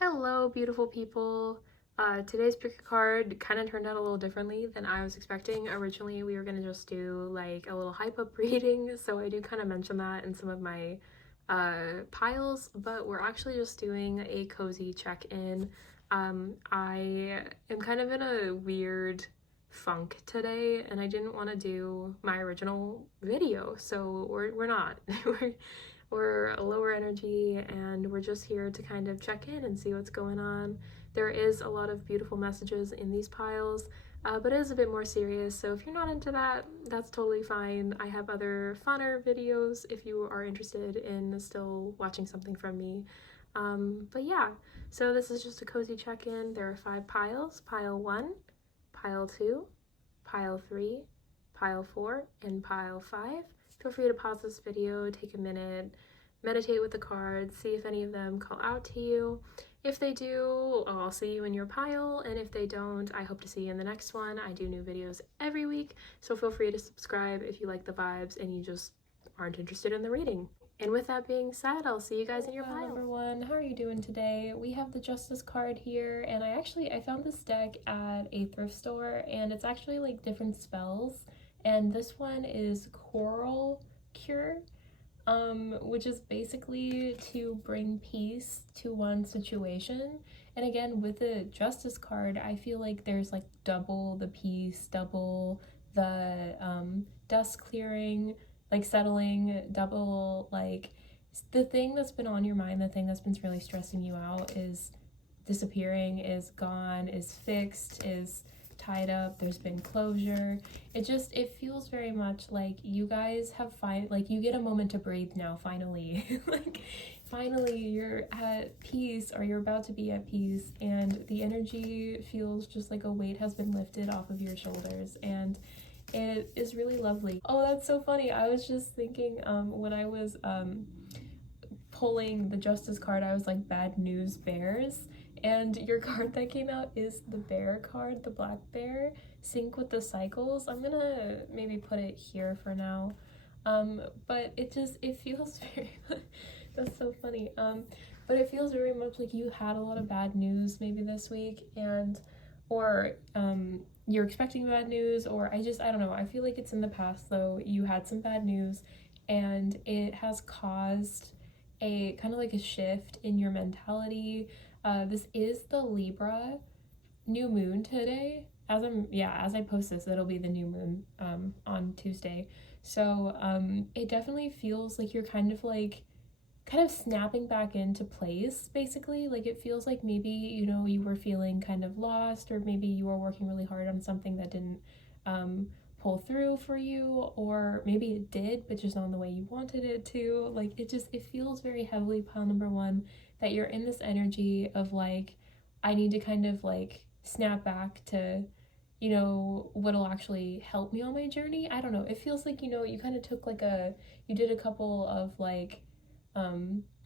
Hello, beautiful people. Today's pick a card kind of turned out a little differently than I was expecting. Originally, we were going to just do like a little hype up reading, so I do kind of mention that in some of my piles, but we're actually just doing a cozy check in. I am kind of in a weird funk today, and I didn't want to do my original video, so we're not. We're a lower energy and we're just here to kind of check in and see what's going on. There is a lot of beautiful messages in these piles, but it is a bit more serious, so if you're not into that, that's totally fine. I have other funner videos if you are interested in still watching something from me. But yeah, so this is just a cozy check-in. There are 5 piles: pile 1, pile 2, pile 3, pile 4, and pile 5. Feel free to pause this video, take a minute, meditate with the cards, see if any of them call out to you. If they do, I'll see you in your pile, and if they don't, I hope to see you in the next one. I do new videos every week, so feel free to subscribe if you like the vibes and you just aren't interested in the reading. And with that being said, I'll see you guys in your pile. Number 1, how are you doing today? We have the Justice card here, and I found this deck at a thrift store, and it's actually like different spells. And this one is Coral Cure, which is basically to bring peace to one situation. And again, with the Justice card, I feel like there's like double the peace, double the dust clearing, like settling, double like the thing that's been on your mind, the thing that's been really stressing you out is disappearing, is gone, is fixed, is tied up, there's been closure. It feels very much like you guys have like you get a moment to breathe now, finally. Like finally you're at peace, or you're about to be at peace, and the energy feels just like a weight has been lifted off of your shoulders, and it is really lovely. Oh, that's so funny. I was just thinking when I was pulling the Justice card, I was like, bad news bears. And your card that came out is the bear card, the black bear, sync with the cycles. I'm gonna maybe put it here for now. But it feels very, that's so funny. But it feels very much like you had a lot of bad news maybe this week, or you're expecting bad news, or I don't know. I feel like it's in the past though. You had some bad news and it has caused a kind of like a shift in your mentality. This is the Libra new moon today. As I post this, it'll be the new moon on Tuesday. So it definitely feels like you're kind of snapping back into place, basically. Like it feels like maybe, you were feeling kind of lost, or maybe you were working really hard on something that didn't pull through for you, or maybe it did but just not in the way you wanted it to. Like it feels very heavily, pile number 1, that you're in this energy of like, I need to kind of like snap back to what'll actually help me on my journey. I don't know, it feels like you kind of took like you did a couple of like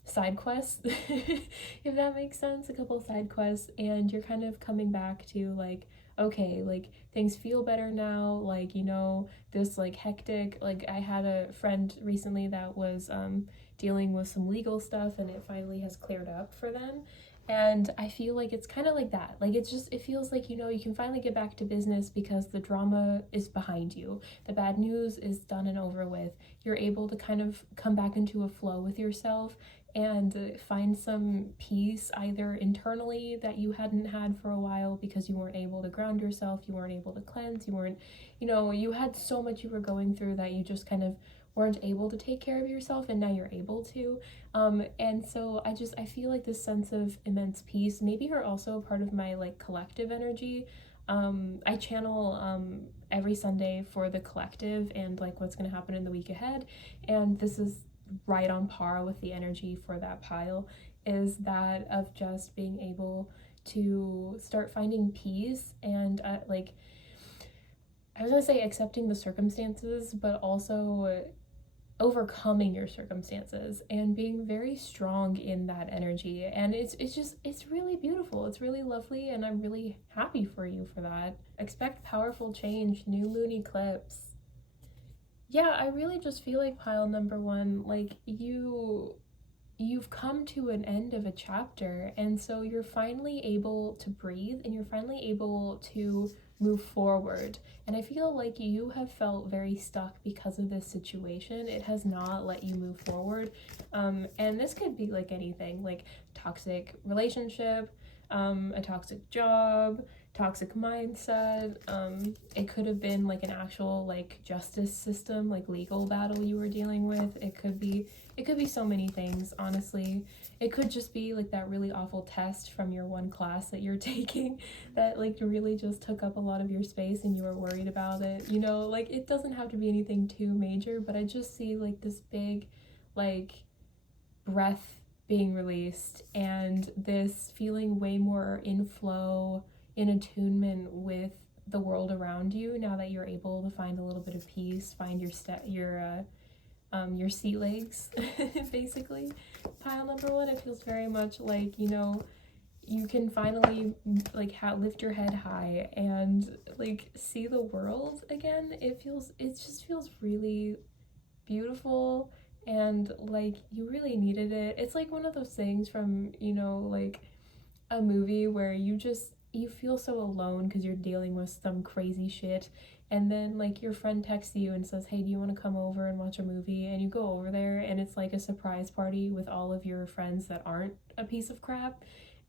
side quests, if that makes sense, a couple side quests, and you're kind of coming back to like, okay, like things feel better now, like this like hectic, like I had a friend recently that was dealing with some legal stuff, and it finally has cleared up for them. And I feel like it's kind of like that. Like it feels like you can finally get back to business because the drama is behind you, the bad news is done and over with. You're able to kind of come back into a flow with yourself and find some peace, either internally that you hadn't had for a while because you weren't able to ground yourself, you weren't able to cleanse, you had so much you were going through that you just kind of weren't able to take care of yourself, and now you're able to. And so I feel like this sense of immense peace. Maybe you're also part of my like collective energy. I channel every Sunday for the collective and like what's going to happen in the week ahead, and this is right on par with the energy for that pile, is that of just being able to start finding peace and like, I was gonna say accepting the circumstances, but also overcoming your circumstances and being very strong in that energy. And it's really beautiful, it's really lovely, and I'm really happy for you for that. Expect powerful change, new moon eclipse. Yeah, I really just feel like pile number 1, like you you've come to an end of a chapter, and so you're finally able to breathe and you're finally able to move forward. And I feel like you have felt very stuck because of this situation. It has not let you move forward. And this could be like anything, like toxic relationship, a toxic job, toxic mindset. It could have been like an actual like justice system, like legal battle you were dealing with. It could be so many things, honestly. It could just be like that really awful test from your one class that you're taking that like really just took up a lot of your space and you were worried about it. You know, like it doesn't have to be anything too major, but I just see like this big like breath being released and this feeling way more in flow, in attunement with the world around you now that you're able to find a little bit of peace, find your sea legs, basically. Pile number one, it feels very much like, you know, you can finally like lift your head high and like see the world again. It just feels really beautiful, and like you really needed it. It's like one of those things from, you know, like a movie where you feel so alone because you're dealing with some crazy shit, and then like your friend texts you and says, hey, do you want to come over and watch a movie? And you go over there and it's like a surprise party with all of your friends that aren't a piece of crap,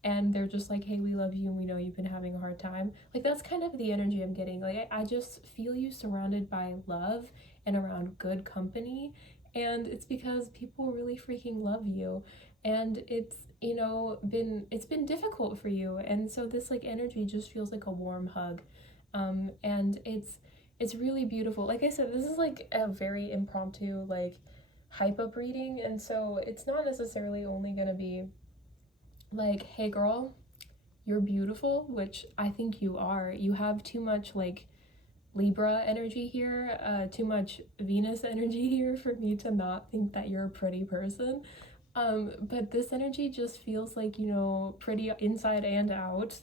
and they're just like, hey, we love you and we know you've been having a hard time. Like that's kind of the energy I'm getting. Like I just feel you surrounded by love and around good company, and it's because people really freaking love you. And it's, you know, it's been difficult for you, and so this like energy just feels like a warm hug. And it's really beautiful. Like I said, this is like a very impromptu like hype up reading, and so it's not necessarily only gonna be like, hey girl, you're beautiful, which I think you are. You have too much like Libra energy here, too much Venus energy here for me to not think that you're a pretty person. But this energy just feels like, you know, pretty inside and out.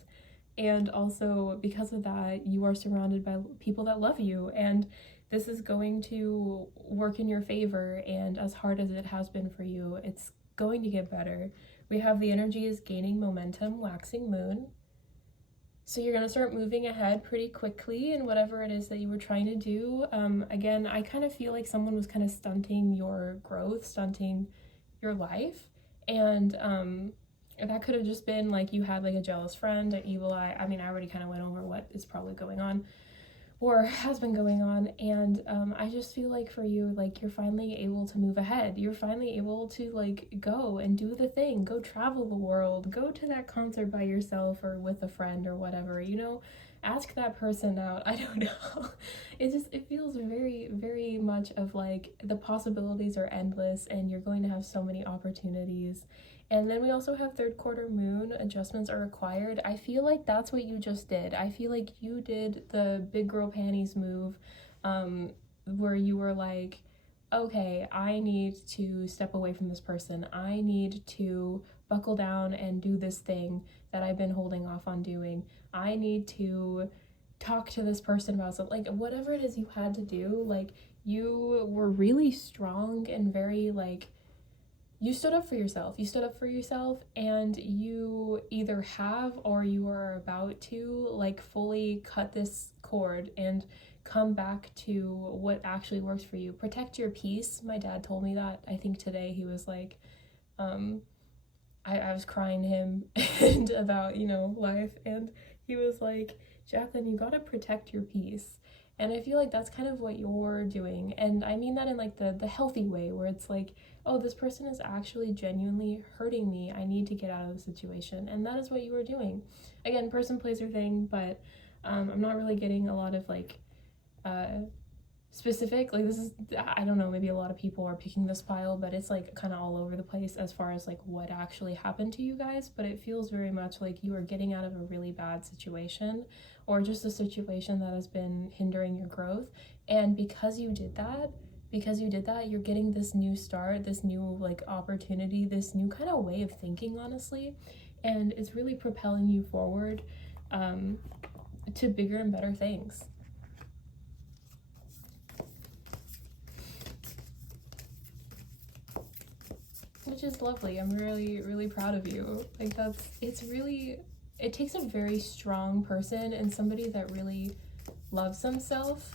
And also because of that, you are surrounded by people that love you, and this is going to work in your favor. And as hard as it has been for you, it's going to get better. We have the energy is gaining momentum, waxing moon. So you're going to start moving ahead pretty quickly in whatever it is that you were trying to do. Again, I kind of feel like someone was kind of stunting your growth, stunting your life. And that could have just been like you had like a jealous friend, an evil eye. I mean, I already kind of went over what is probably going on or has been going on. And I just feel like for you, like you're finally able to move ahead. You're finally able to like go and do the thing, go travel the world, go to that concert by yourself or with a friend or whatever, you know, ask that person out. I don't know. It feels very, very much of like the possibilities are endless and you're going to have so many opportunities. And then we also have third quarter moon, adjustments are required. I feel like that's what you just did. I feel like you did the big girl panties move, where you were like, okay, I need to step away from this person. I need to buckle down and do this thing that I've been holding off on doing. I need to talk to this person about something. Like whatever it is you had to do, like you were really strong and very like, you stood up for yourself. You stood up for yourself, and you either have or you are about to like fully cut this cord and come back to what actually works for you. Protect your peace. My dad told me that. I think today he was like, I was crying to him and about, you know, life, and he was like, Jacqueline, you gotta protect your peace. And I feel like that's kind of what you're doing. And I mean that in like the healthy way, where it's like, oh, this person is actually genuinely hurting me. I need to get out of the situation. And that is what you are doing. Again, person pleaser thing, but I'm not really getting a lot of like specific, like this is, I don't know, maybe a lot of people are picking this pile, but it's like kind of all over the place as far as like what actually happened to you guys. But it feels very much like you are getting out of a really bad situation, or just a situation that has been hindering your growth. And because you did that, you're getting this new start, this new like opportunity, this new kind of way of thinking, honestly, and it's really propelling you forward to bigger and better things. which is lovely. I'm really, really proud of you. Like it takes a very strong person and somebody that really loves themselves,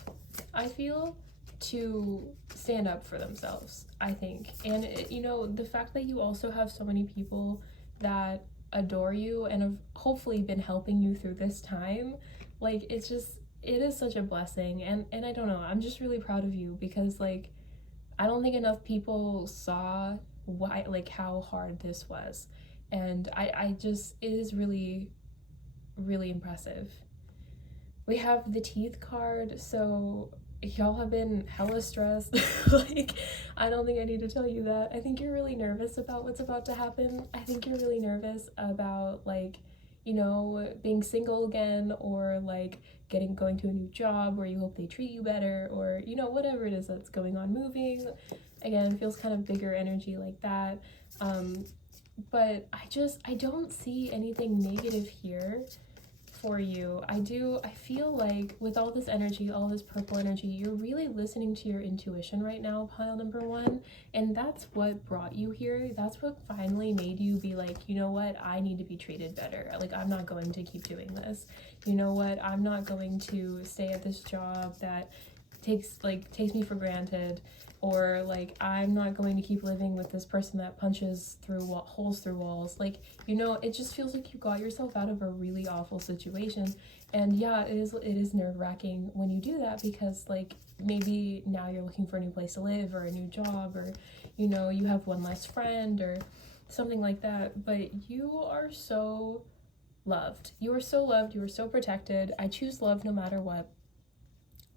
I feel, to stand up for themselves, I think. And the fact that you also have so many people that adore you and have hopefully been helping you through this time, like it is such a blessing. And I don't know, I'm just really proud of you because like I don't think enough people saw why, like how hard this was. And I just, it is really, really impressive. We have the teeth card, so y'all have been hella stressed. Like, I don't think I need to tell you that. I think you're really nervous about what's about to happen. I think you're really nervous about, like, being single again, or like going to a new job where you hope they treat you better, or whatever it is that's going on. Moving again feels kind of bigger energy like that. But I don't see anything negative here for you. I feel like with all this energy, all this purple energy, you're really listening to your intuition right now, pile number one. And that's what brought you here. That's what finally made you be like, you know what, I need to be treated better. Like, I'm not going to keep doing this. You know what, I'm not going to stay at this job that takes me for granted, or like I'm not going to keep living with this person that punches through holes through walls. Like, it just feels like you got yourself out of a really awful situation. And yeah, it is nerve-wracking when you do that, because like maybe now you're looking for a new place to live or a new job, or you have one less friend or something like that. But you are so loved. You are so loved. You are so protected. I choose love no matter what.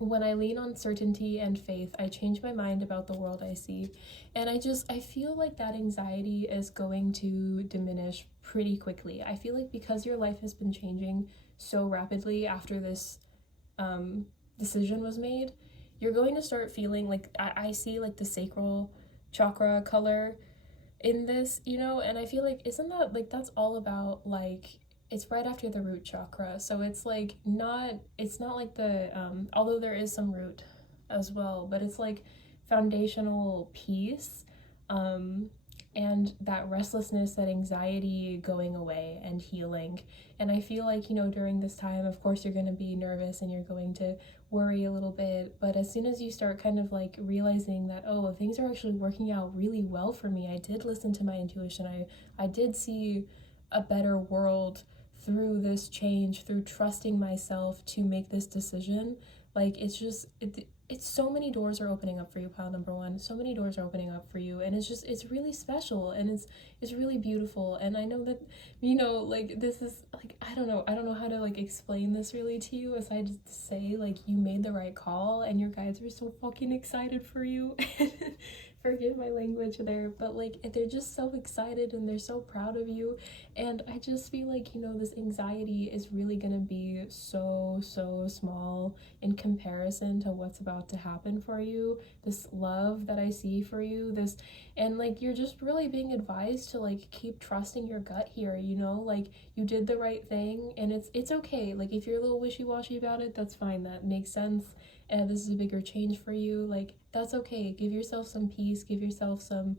When I lean on certainty and faith, I change my mind about the world I see. And I feel like that anxiety is going to diminish pretty quickly. I feel like because your life has been changing so rapidly after this decision was made, you're going to start feeling like, I see like the sacral chakra color in this, and I feel like, isn't that like, that's all about like, it's right after the root chakra, so it's like it's not like the although there is some root as well, but it's like foundational peace, and that restlessness, that anxiety going away and healing. And I feel like, during this time, of course you're going to be nervous and you're going to worry a little bit, but as soon as you start kind of like realizing that, oh, things are actually working out really well for me, I did listen to my intuition, I did see a better world through this change, through trusting myself to make this decision. Like, it's so many doors are opening up for you, pile number one. So many doors are opening up for you, and it's really special, and it's really beautiful. And I know that, like, this is like, I don't know how to like explain this really to you, aside to say like you made the right call and your guides are so fucking excited for you. Forgive my language there, but like they're just so excited and they're so proud of you. And I just feel like, this anxiety is really gonna be so small in comparison to what's about to happen for you. This love that I see for you, and like you're just really being advised to like keep trusting your gut here. Like you did the right thing, and it's okay. Like if you're a little wishy-washy about it, that's fine, that makes sense. And this is a bigger change for you, like that's okay. Give yourself some peace, give yourself some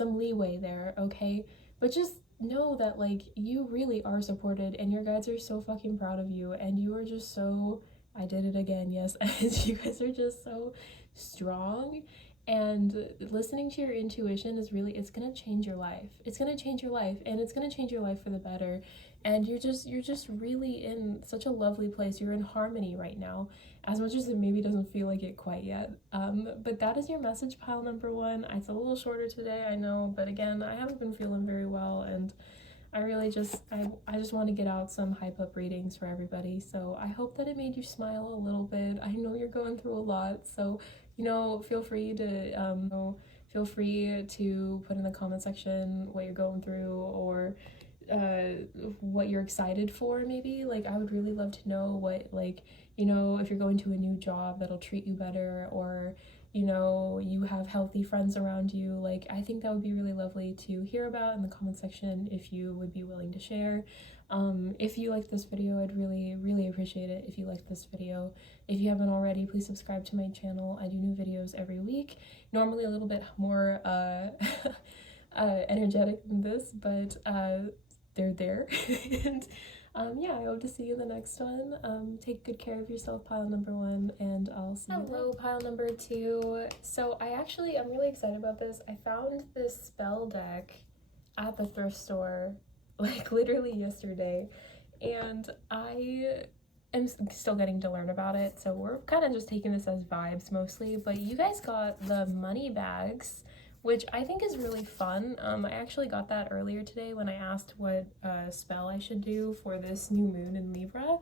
leeway there, okay? But just know that like you really are supported, and your guides are so fucking proud of you, and you are just so, I did it again, yes, you guys are just so strong. And listening to your intuition is really, it's gonna change your life. It's gonna change your life, and it's gonna change your life for the better. And you're just really in such a lovely place. You're in harmony right now, as much as it maybe doesn't feel like it quite yet. But that is your message, pile number one. It's a little shorter today, I know, but again, I haven't been feeling very well, and I really just want to get out some hype up readings for everybody. So I hope that it made you smile a little bit. I know you're going through a lot, so feel free to put in the comment section what you're going through, or what you're excited for. Maybe like I would really love to know what, like, if you're going to a new job that'll treat you better, or you know, you have healthy friends around you. Like, I think that would be really lovely to hear about in the comment section if you would be willing to share. If you like this video, I'd really appreciate it if you liked this video. If you haven't already, please subscribe to my channel. I do new videos every week, normally a little bit more energetic than this, but they're there. And yeah, I hope to see you in the next one. Take good care of yourself, pile number 1, and I'll see you. Hello, pile number 2. So I'm really excited about this. I found this spell deck at the thrift store like literally yesterday, and I am still getting to learn about it, so we're kind of just taking this as vibes mostly. But you guys got the money bags, which I think is really fun. I actually got that earlier today when I asked what spell I should do for this new moon in Libra.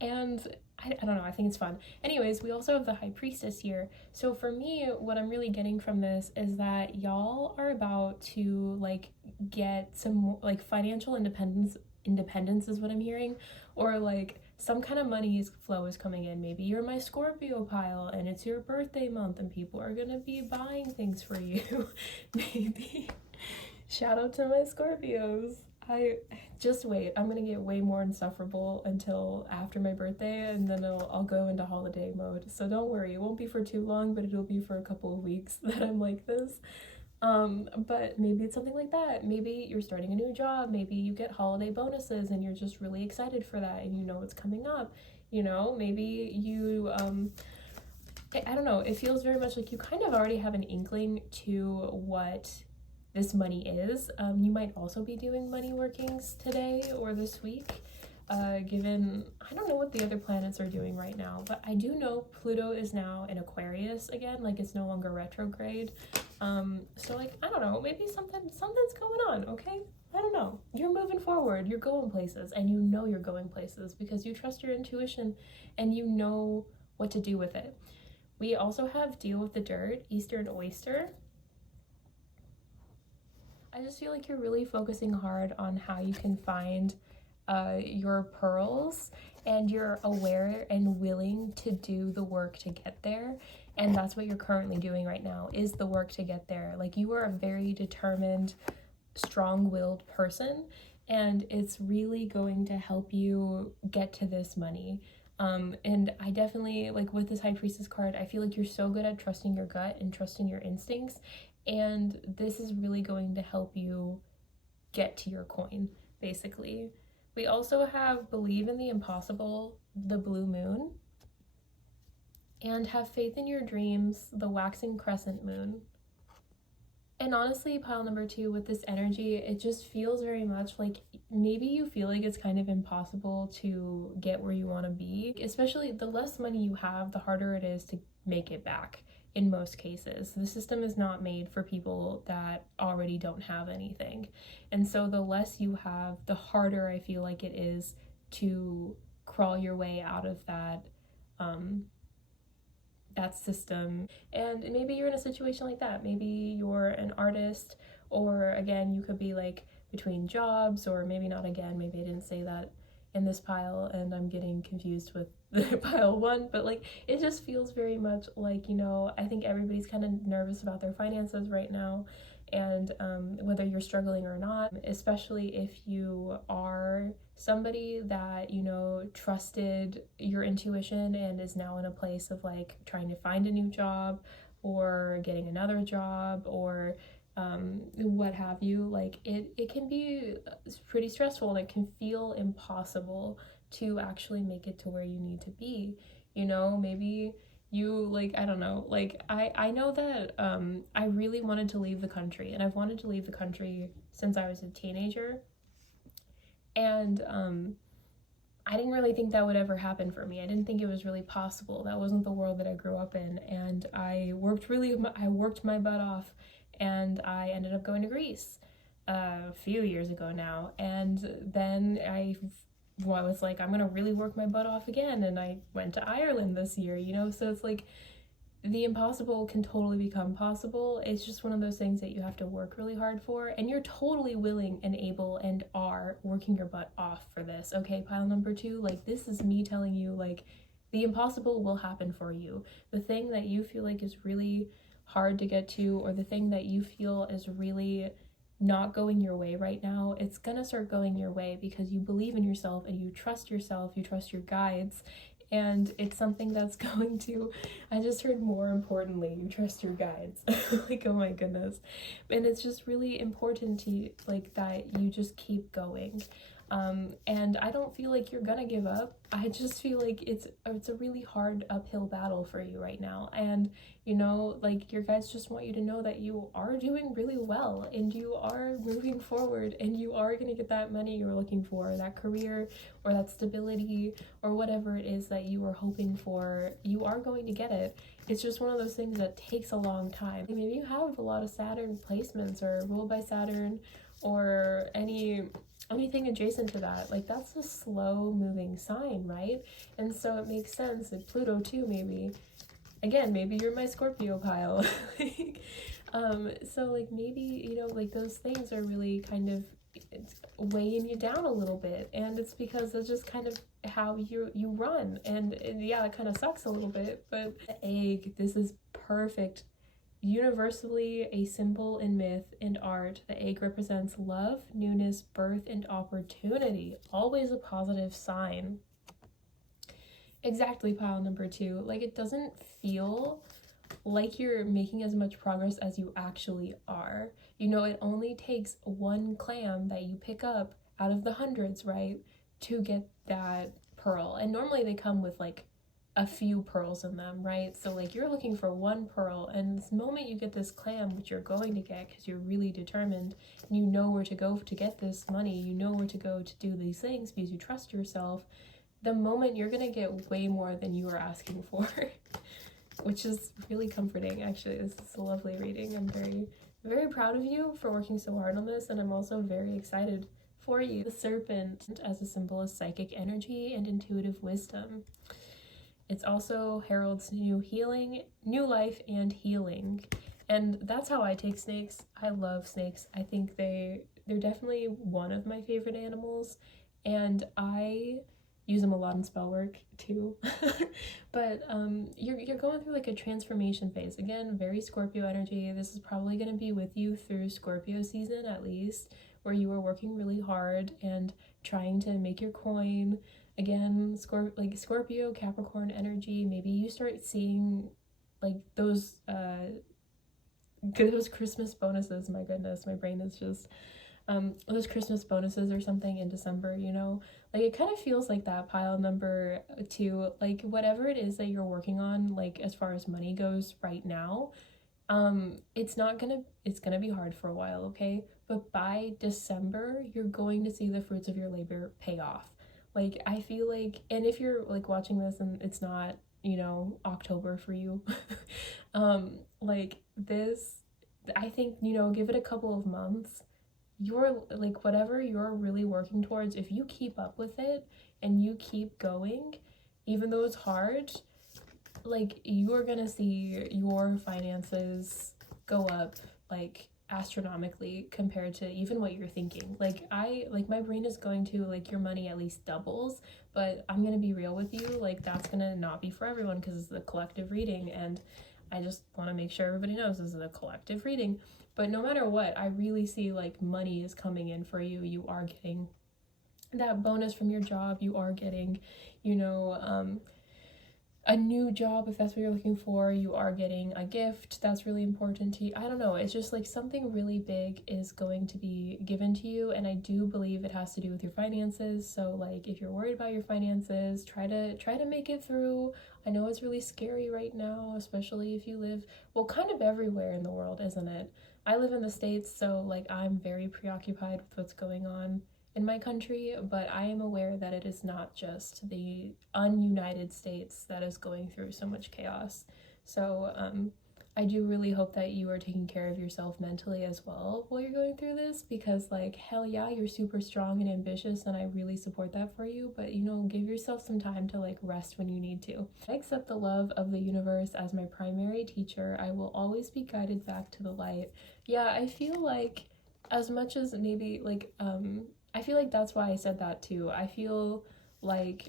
And I don't know, I think it's fun. Anyways, we also have the High Priestess here. So for me, what I'm really getting from this is that y'all are about to like get some like financial independence is what I'm hearing, or like some kind of money flow is coming in. Maybe you're my Scorpio pile and it's your birthday month and people are gonna be buying things for you. Maybe. Shout out to my Scorpios. I just wait. I'm gonna get way more insufferable until after my birthday, and then I'll go into holiday mode. So don't worry, it won't be for too long, but it'll be for a couple of weeks that I'm like this. But maybe it's something like that. Maybe you're starting a new job. Maybe you get holiday bonuses and you're just really excited for that and you know what's coming up. You know, maybe you, I don't know. It feels very much like you kind of already have an inkling to what this money is. You might also be doing money workings today or this week, given, I don't know what the other planets are doing right now, but I do know Pluto is now in Aquarius again, like it's no longer retrograde. So like, I don't know, maybe something's going on, okay? I don't know. You're moving forward, you're going places, and you know you're going places because you trust your intuition and you know what to do with it. We also have Deal with the Dirt, Eastern Oyster. I just feel like you're really focusing hard on how you can find your pearls, and you're aware and willing to do the work to get there. And that's what you're currently doing right now, is the work to get there. Like, you are a very determined, strong-willed person, and it's really going to help you get to this money. And I definitely, like with this High Priestess card, I feel like you're so good at trusting your gut and trusting your instincts, and this is really going to help you get to your coin, basically. We also have Believe in the Impossible, the Blue Moon, and Have Faith in Your Dreams, the Waxing Crescent Moon. And honestly, pile number 2, with this energy, it just feels very much like maybe you feel like it's kind of impossible to get where you want to be. Especially the less money you have, the harder it is to make it back in most cases. The system is not made for people that already don't have anything. And so the less you have, the harder I feel like it is to crawl your way out of that that system. And maybe you're in a situation like that. Maybe you're an artist, or again, you could be like between jobs, or maybe not again, maybe I didn't say that in this pile and I'm getting confused with the pile 1, but like it just feels very much like, you know, I think everybody's kind of nervous about their finances right now, and whether you're struggling or not, especially if you are somebody that, you know, trusted your intuition and is now in a place of like trying to find a new job or getting another job, or what have you. Like it can be pretty stressful, and it can feel impossible to actually make it to where you need to be. You know, maybe you, like, I don't know, like I know that I really wanted to leave the country, and I've wanted to leave the country since I was a teenager, and I didn't really think that would ever happen for me. I didn't think it was really possible. That wasn't the world that I grew up in, and I worked my butt off, and I ended up going to Greece a few years ago now, and then I was like, I'm gonna really work my butt off again, and I went to Ireland this year, you know. So it's like the impossible can totally become possible. It's just one of those things that you have to work really hard for, and you're totally willing and able and are working your butt off for this, okay, pile number 2? Like, this is me telling you, like, the impossible will happen for you. The thing that you feel like is really hard to get to, or the thing that you feel is really not going your way right now, it's gonna start going your way because you believe in yourself and you trust your guides, and it's something that's going to, I just heard more importantly, you trust your guides. Like, oh my goodness. And it's just really important to, like, that you just keep going. And I don't feel like you're gonna give up. I just feel like it's a really hard uphill battle for you right now. And you know, like, your guides just want you to know that you are doing really well and you are moving forward and you are gonna get that money you're looking for, that career or that stability or whatever it is that you are hoping for. You are going to get it. It's just one of those things that takes a long time. Maybe you have a lot of Saturn placements or ruled by Saturn or anything adjacent to that. Like, that's a slow moving sign, right? And so it makes sense. And Pluto too, maybe. Again, maybe you're my Scorpio pile. So like, maybe, you know, like, those things are really kind of weighing you down a little bit, and it's because it's just kind of how you run, and yeah, it kind of sucks a little bit. But the egg, this is perfect. Universally a symbol in myth and art, the egg represents love, newness, birth, and opportunity. Always a positive sign. Exactly, pile number 2. Like, it doesn't feel like you're making as much progress as you actually are. You know, it only takes one clam that you pick up out of the hundreds, right, to get that pearl. And normally they come with like a few pearls in them, right? So like, you're looking for one pearl, and this moment you get this clam, which you're going to get because you're really determined and you know where to go to get this money, you know where to go to do these things because you trust yourself, the moment you're gonna get way more than you were asking for. Which is really comforting. Actually, this is a lovely reading. I'm very, very proud of you for working so hard on this, and I'm also very excited for you. The serpent as a symbol of psychic energy and intuitive wisdom. It's also heralds new healing, new life, and healing. And that's how I take snakes. I love snakes. I think they're definitely one of my favorite animals, and I use them a lot in spell work too. But you're going through like a transformation phase. Again, very Scorpio energy. This is probably going to be with you through Scorpio season at least, where you are working really hard and trying to make your coin. Again, Scorpio, Capricorn energy. Maybe you start seeing like those Christmas bonuses. My goodness, my brain is just those Christmas bonuses or something in December, you know, like, it kind of feels like that, pile number 2. Like, whatever it is that you're working on, like, as far as money goes right now, it's gonna be hard for a while, okay? But by December, you're going to see the fruits of your labor pay off. Like, I feel like, and if you're like watching this and it's not, you know, October for you, like, this, I think, you know, give it a couple of months. You're like, whatever you're really working towards, if you keep up with it and you keep going, even though it's hard, like, you are gonna see your finances go up like astronomically compared to even what you're thinking. Like, my brain is going to, like, your money at least doubles, but I'm gonna be real with you, like, that's gonna not be for everyone because it's a collective reading, and I just want to make sure everybody knows this is a collective reading. But no matter what, I really see like money is coming in for you. You are getting that bonus from your job. You are getting, you know, a new job if that's what you're looking for. You are getting a gift that's really important to you. I don't know, it's just like something really big is going to be given to you, and I do believe it has to do with your finances. So like, if you're worried about your finances, try to make it through. I know it's really scary right now, especially if you live, well, kind of everywhere in the world, isn't it? I live in the States, so like, I'm very preoccupied with what's going on in my country, but I am aware that it is not just the ununited states that is going through so much chaos. So I do really hope that you are taking care of yourself mentally as well while you're going through this, because like, hell yeah, you're super strong and ambitious, and I really support that for you, but you know, give yourself some time to like rest when you need to. I accept the love of the universe as my primary teacher. I will always be guided back to the light. Yeah, I feel like, as much as maybe like I feel like that's why I said that too. I feel like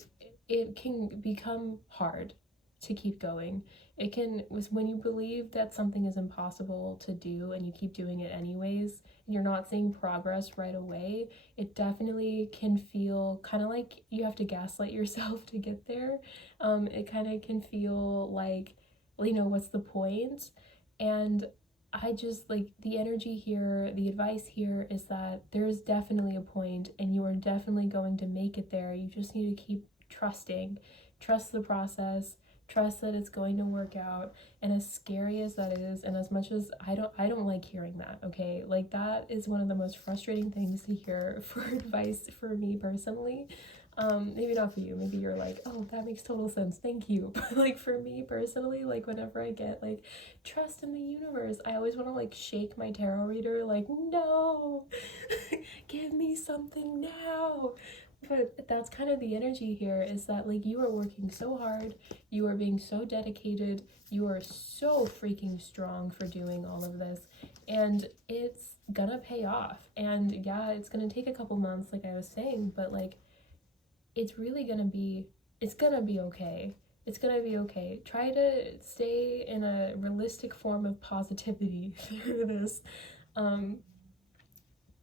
it can become hard to keep going. It can, when you believe that something is impossible to do and you keep doing it anyways, and you're not seeing progress right away, it definitely can feel kind of like you have to gaslight yourself to get there. It kind of can feel like, what's the point? And I just like the energy here, the advice here is that there's definitely a point and you are definitely going to make it there. You just need to keep trusting, trust the process, trust that it's going to work out. And as scary as that is, and as much as I don't like hearing that, okay? Like that is one of the most frustrating things to hear for advice for me personally. Maybe not for you, maybe you're like, oh, that makes total sense, thank you. But like for me personally, like whenever I get like trust in the universe, I always want to like shake my tarot reader, like, no, give me something now. But that's kind of the energy here, is that like you are working so hard, you are being so dedicated, you are so freaking strong for doing all of this, and it's gonna pay off. And yeah, it's gonna take a couple months, like I was saying, but like it's really gonna be, it's gonna be okay. It's gonna be okay. Try to stay in a realistic form of positivity through this. Um,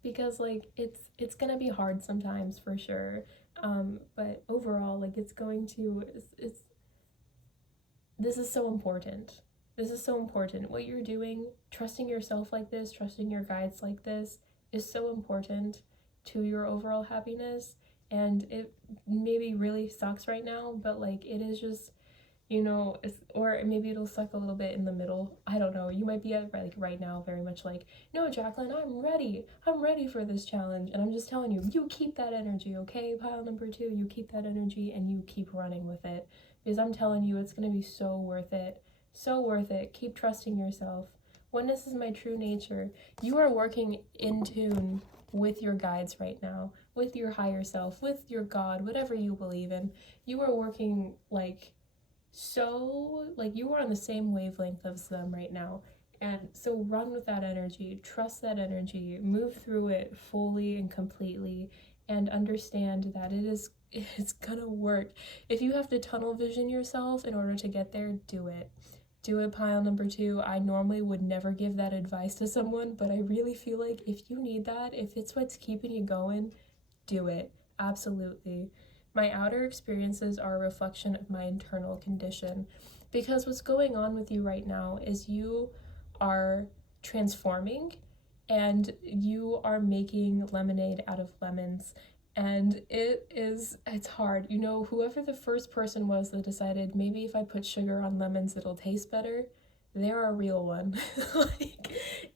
because like it's gonna be hard sometimes for sure. But overall, like it's going to it's this is so important. This is so important. What you're doing, trusting yourself like this, trusting your guides like this, is so important to your overall happiness. And it maybe really sucks right now, but like it is just, or maybe it'll suck a little bit in the middle. I don't know. You might be at like right now very much like, no, Jacqueline, I'm ready. I'm ready for this challenge. And I'm just telling you, you keep that energy, okay? Pile number 2, you keep that energy and you keep running with it. Because I'm telling you, it's going to be so worth it. So worth it. Keep trusting yourself. Oneness is my true nature. You are working in tune with your guides right now, with your higher self, with your God, whatever you believe in. You are working like so, like you are on the same wavelength as them right now. And so run with that energy, trust that energy, move through it fully and completely, and understand that it's gonna work. If you have to tunnel vision yourself in order to get there, do it. Do it, pile number 2. I normally would never give that advice to someone, but I really feel like if you need that, if it's what's keeping you going, do it. Absolutely. My outer experiences are a reflection of my internal condition, because what's going on with you right now is you are transforming and you are making lemonade out of lemons. And it's hard. Whoever the first person was that decided maybe if I put sugar on lemons it'll taste better, they're a real one.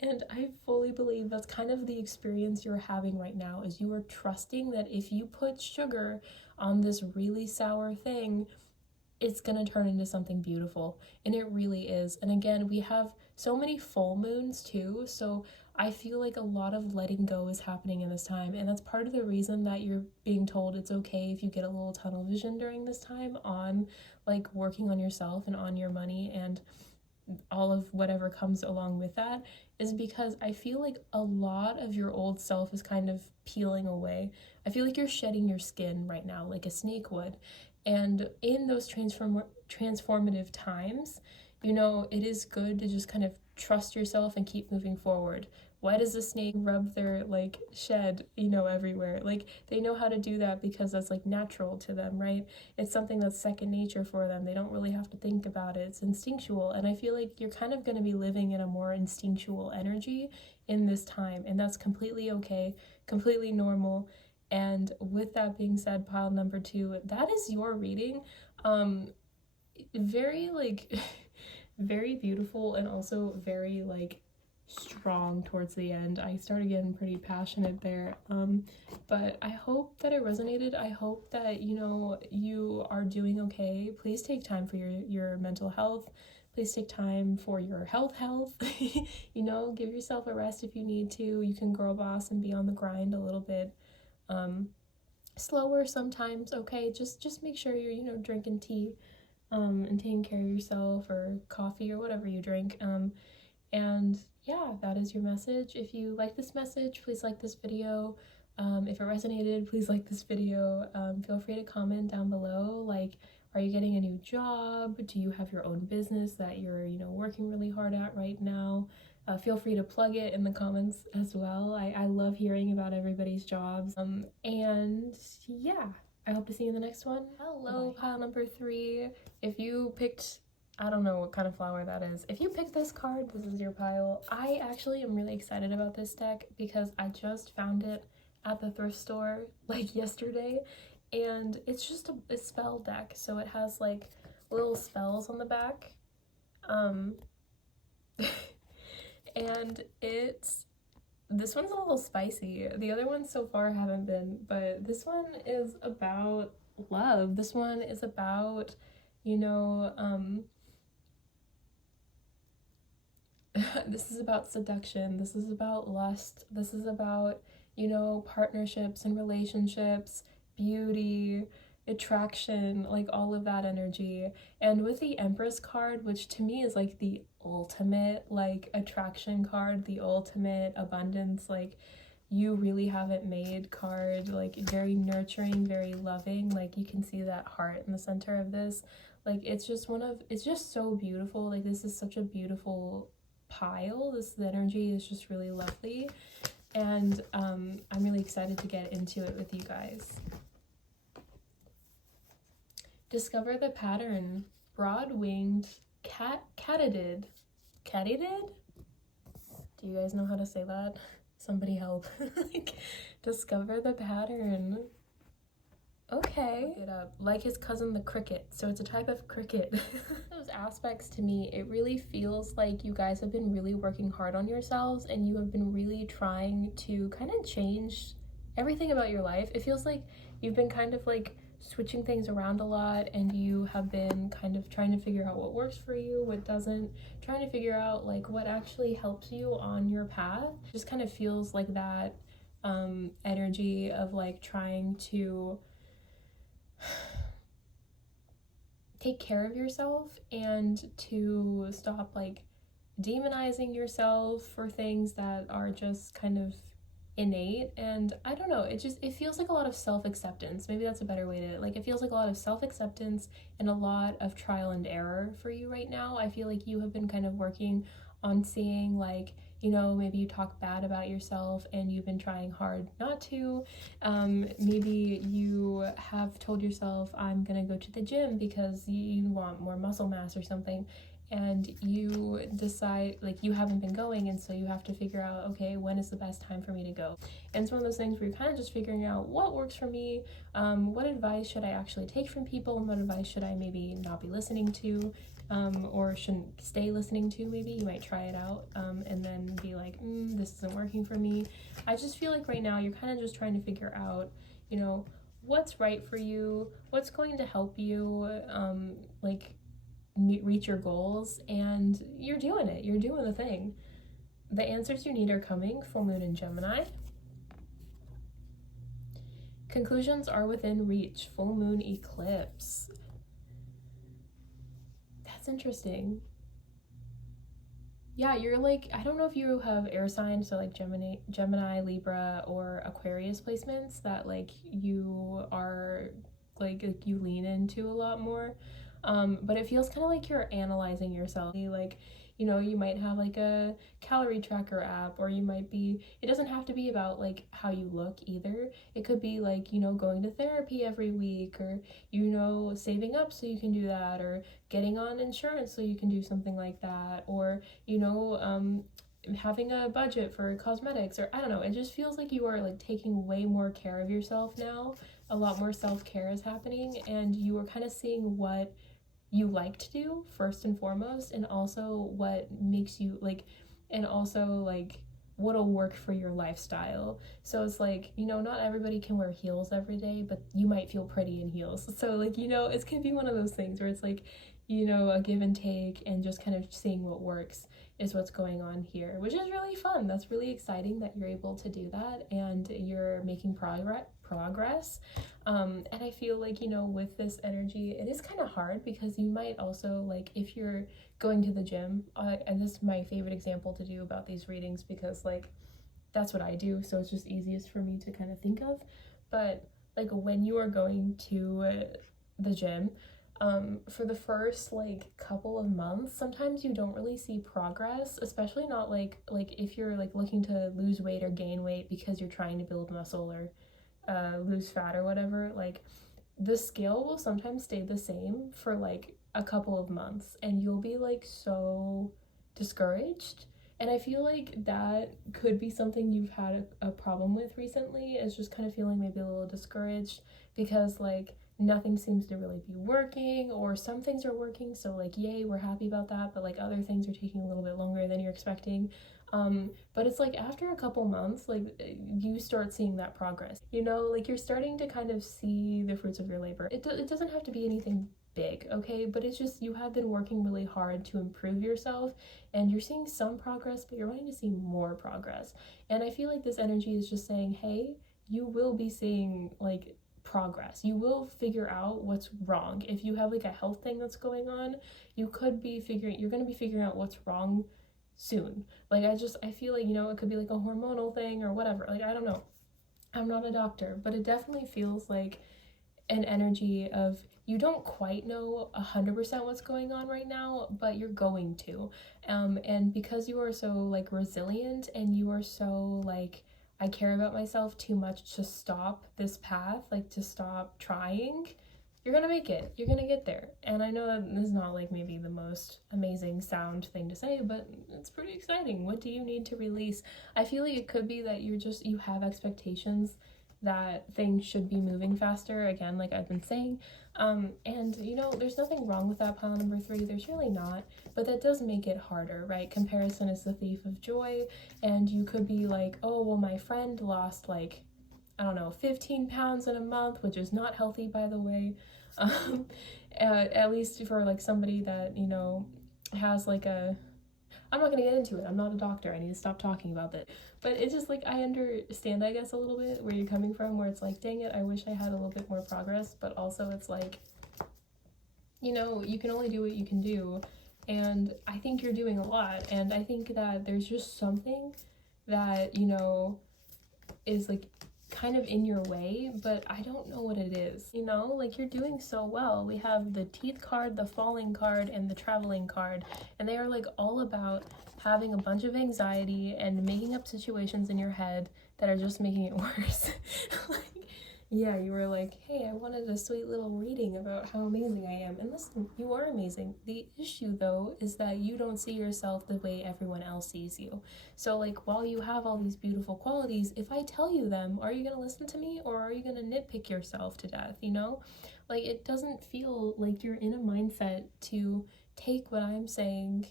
And I fully believe that's kind of the experience you're having right now, is you are trusting that if you put sugar on this really sour thing, it's gonna turn into something beautiful. And it really is. And again, we have so many full moons too, so I feel like a lot of letting go is happening in this time, and that's part of the reason that you're being told it's okay if you get a little tunnel vision during this time on like working on yourself and on your money and all of whatever comes along with that, is because I feel like a lot of your old self is kind of peeling away. I feel like you're shedding your skin right now like a snake would. And in those transformative times, it is good to just kind of trust yourself and keep moving forward. Why does the snake rub their like shed, everywhere? Like they know how to do that because that's like natural to them, right? It's something that's second nature for them. They don't really have to think about it. It's instinctual. And I feel like you're kind of going to be living in a more instinctual energy in this time. And that's completely okay, completely normal. And with that being said, pile number 2, that is your reading. Very like very beautiful, and also very like strong towards the end. I started getting pretty passionate there. But I hope that it resonated. I hope that you are doing okay. Please take time for your mental health. Please take time for your health. Give yourself a rest if you need to. You can girl boss and be on the grind a little bit slower sometimes, okay? Just make sure you're drinking tea and taking care of yourself, or coffee, or whatever you drink. And yeah, that is your message. If you like this message, please like this video. If it resonated, please like this video. Feel free to comment down below, like, are you getting a new job? Do you have your own business that you're, working really hard at right now? Feel free to plug it in the comments as well. I love hearing about everybody's jobs. And yeah, I hope to see you in the next one. Hello, pile number 3. If you picked, I don't know what kind of flower that is. If you picked this card, this is your pile. I actually am really excited about this deck because I just found it at the thrift store like yesterday, and it's just a spell deck, so it has like little spells on the back. And this one's a little spicy. The other ones so far haven't been, but this one is about love. This one is about, this is about seduction. This is about lust. This is about, partnerships and relationships, beauty, attraction, like all of that energy. And with the Empress card, which to me is like the ultimate like attraction card, the ultimate abundance, like you really have it made card, like very nurturing, very loving. Like you can see that heart in the center of this. Like it's just so beautiful. Like this is such a beautiful pile. The energy is just really lovely, and I'm really excited to get into it with you guys. Discover the pattern. Broad-winged katydid. Katydid? Do you guys know how to say that? Somebody help. Like, discover the pattern. Okay. Look it up. Like his cousin the cricket, so it's a type of cricket. Those aspects to me, it really feels like you guys have been really working hard on yourselves, and you have been really trying to kind of change everything about your life. It feels like you've been kind of like switching things around a lot, and you have been kind of trying to figure out what works for you, what doesn't, trying to figure out like what actually helps you on your path. It just kind of feels like that energy of like trying to take care of yourself and to stop like demonizing yourself for things that are just kind of innate. And I don't know, it feels like a lot of self-acceptance. Maybe that's a better way to, like, it feels like a lot of self-acceptance and a lot of trial and error for you right now. I feel like you have been kind of working on seeing like, maybe you talk bad about yourself and you've been trying hard not to. Maybe you have told yourself, I'm gonna go to the gym because you want more muscle mass or something, and you decide like you haven't been going, and so you have to figure out, okay, when is the best time for me to go? And it's one of those things where you're kind of just figuring out what works for me, what advice should I actually take from people, and what advice should I maybe not be listening to, or shouldn't stay listening to. Maybe you might try it out and then be like, this isn't working for me. I just feel like right now you're kind of just trying to figure out, what's right for you, what's going to help you like reach your goals, and you're doing it. You're doing the thing. The answers you need are coming. Full moon in Gemini. Conclusions are within reach. Full moon eclipse. That's interesting. Yeah, you're like, I don't know if you have air signs, so like Gemini, Libra, or Aquarius placements that like you are like you lean into a lot more. But it feels kind of like you're analyzing yourself. Like, you might have like a calorie tracker app, or you might be, it doesn't have to be about like how you look either. It could be like, going to therapy every week, or, saving up so you can do that, or getting on insurance so you can do something like that, or, having a budget for cosmetics, or I don't know. It just feels like you are like taking way more care of yourself now. A lot more self-care is happening, and you are kind of seeing what you like to do first and foremost, and also what makes you like, and also like what'll work for your lifestyle. So it's like, not everybody can wear heels every day, but you might feel pretty in heels. So like, it's gonna be one of those things where it's like, a give and take, and just kind of seeing what works is what's going on here, which is really fun. That's really exciting that you're able to do that, and you're making progress. And I feel like, with this energy, it is kind of hard because you might also, like, if you're going to the gym, and this is my favorite example to do about these readings, because like that's what I do, so it's just easiest for me to kind of think of. But like when you are going to the gym, for the first like couple of months, sometimes you don't really see progress, especially not like if you're like looking to lose weight or gain weight because you're trying to build muscle or lose fat or whatever. Like the scale will sometimes stay the same for like a couple of months, and you'll be like so discouraged. And I feel like that could be something you've had a problem with recently, is just kind of feeling maybe a little discouraged because like nothing seems to really be working, or some things are working, so like yay, we're happy about that, but like other things are taking a little bit longer than you're expecting. But it's like after a couple months, like you start seeing that progress, you know, like you're starting to kind of see the fruits of your labor. It doesn't have to be anything big, okay? But it's just you have been working really hard to improve yourself, and you're seeing some progress, but you're wanting to see more progress. And I feel like this energy is just saying, hey, you will be seeing like progress. You will figure out what's wrong. If you have like a health thing that's going on, you're going to be figuring out what's wrong soon. Like I feel like, you know, it could be like a hormonal thing or whatever. Like I don't know. I'm not a doctor, but it definitely feels like an energy of you don't quite know 100% what's going on right now, but you're going to. And because you are so like resilient, and you are so like, I care about myself too much to stop this path, like to stop trying, you're gonna make it. You're gonna get there. And I know that this is not like maybe the most amazing sound thing to say, but it's pretty exciting. What do you need to release? I feel like it could be that you have expectations that things should be moving faster, again, like I've been saying. And you know, there's nothing wrong with that, pile number 3. There's really not, but that does make it harder, right? Comparison is the thief of joy, and you could be like, oh, well, my friend lost like, I don't know, 15 pounds in a month, which is not healthy, by the way. At least for like somebody that, you know, has like a, I'm not gonna get into it. I'm not a doctor. I need to stop talking about that. But it's just like I understand, I guess, a little bit where you're coming from, where it's like, dang it, I wish I had a little bit more progress. But also it's like, you know, you can only do what you can do. And I think you're doing a lot. And I think that there's just something that, you know, is like kind of in your way, but I don't know what it is. You know, like you're doing so well. We have the teeth card, the falling card, and the traveling card, and they are like all about having a bunch of anxiety and making up situations in your head that are just making it worse. Like, yeah, you were like, hey, I wanted a sweet little reading about how amazing I am. And listen, you are amazing. The issue, though, is that you don't see yourself the way everyone else sees you. So, like, while you have all these beautiful qualities, if I tell you them, are you going to listen to me, or are you going to nitpick yourself to death, you know? Like, it doesn't feel like you're in a mindset to take what I'm saying.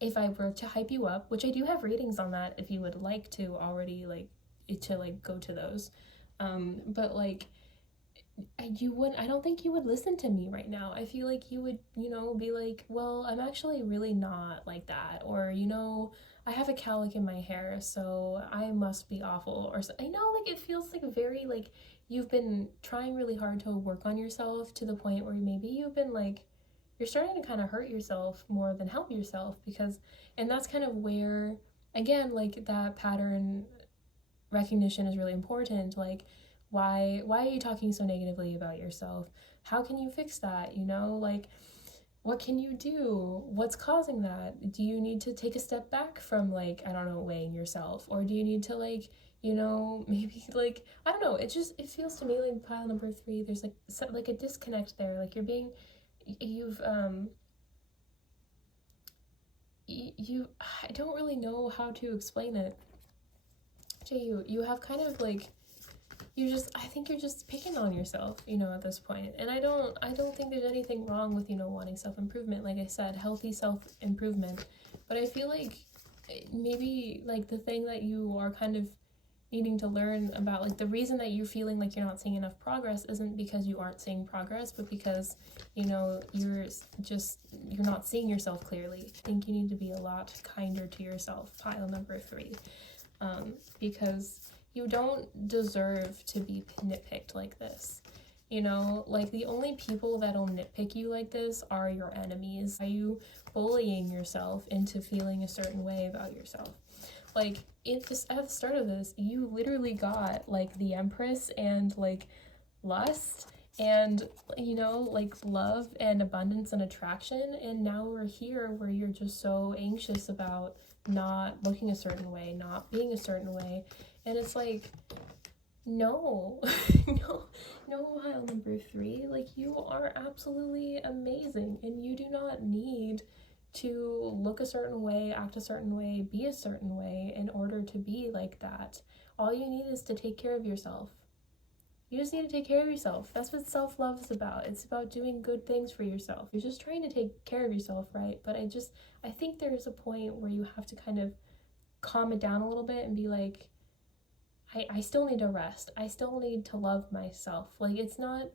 If I were to hype you up, which I do have readings on that if you would like to already, like, to, like, go to those. But like, I don't think you would listen to me right now. I feel like you would, you know, be like, well, I'm actually really not like that. Or, you know, I have a cowlick in my hair, so I must be awful. Or, I know, like, it feels like very, like, you've been trying really hard to work on yourself to the point where maybe you've been, like, you're starting to kind of hurt yourself more than help yourself, because, and that's kind of where, again, like, that pattern recognition is really important. Like, why are you talking so negatively about yourself? How can you fix that? You know, like, what can you do? What's causing that? Do you need to take a step back from, like, I don't know, weighing yourself? Or do you need to, like, you know, maybe, like, I don't know, it feels to me like pile number 3, there's like a disconnect there. Like I don't really know how to explain it. You have kind of like, I think you're just picking on yourself, you know, at this point. And I don't think there's anything wrong with, you know, wanting self-improvement. Like I said, healthy self-improvement. But I feel like maybe like the thing that you are kind of needing to learn about, like the reason that you're feeling like you're not seeing enough progress isn't because you aren't seeing progress, but because, you know, you're not seeing yourself clearly. I think you need to be a lot kinder to yourself, pile number 3. Because you don't deserve to be nitpicked like this. You know, like the only people that'll nitpick you like this are your enemies. Are you bullying yourself into feeling a certain way about yourself? Like at the start of this, you literally got like the Empress and like lust and like love and abundance and attraction, and now we're here where you're just so anxious about not looking a certain way, not being a certain way, and it's like, no. no, no, pile number 3, like you are absolutely amazing and you do not need to look a certain way, act a certain way, be a certain way in order to be like that. All you need is to take care of yourself. You just need to take care of yourself. That's what self-love is about. It's about doing good things for yourself. You're just trying to take care of yourself, right? But I think there's a point where you have to kind of calm it down a little bit and be like, I still need to rest. I still need to love myself. Like, it's not,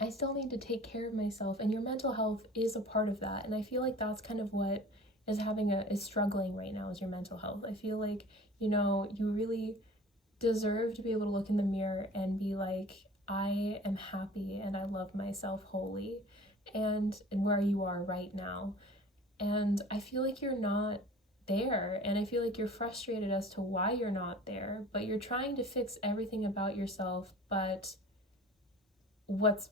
I still need to take care of myself, and your mental health is a part of that. And I feel like that's kind of what is struggling right now, is your mental health. I feel like, you really deserve to be able to look in the mirror and be like, I am happy and I love myself wholly, and where you are right now. And I feel like you're not there, and I feel like you're frustrated as to why you're not there, but you're trying to fix everything about yourself. But what's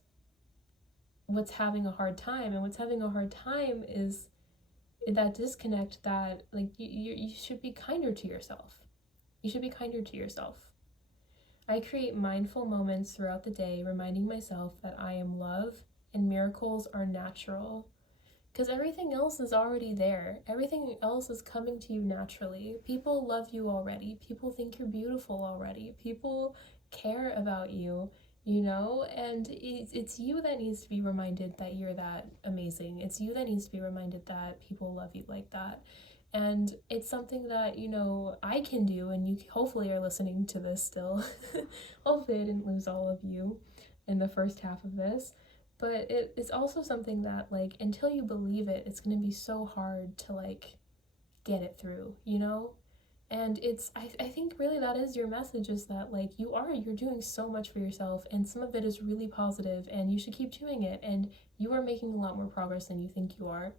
having a hard time, and what's having a hard time is that disconnect, that like you should be kinder to yourself. You should be kinder to yourself. I create mindful moments throughout the day, reminding myself that I am love and miracles are natural. Because everything else is already there. Everything else is coming to you naturally. People love you already. People think you're beautiful already. People care about you, and it's you that needs to be reminded that you're that amazing. It's you that needs to be reminded that people love you like that. And it's something that, I can do, and you hopefully are listening to this still. Hopefully I didn't lose all of you in the first half of this. But it's also something that, like, until you believe it, it's going to be so hard to, like, get it through, And I think really that is your message, is that, like, you're doing so much for yourself, and some of it is really positive, and you should keep doing it, and you are making a lot more progress than you think you are.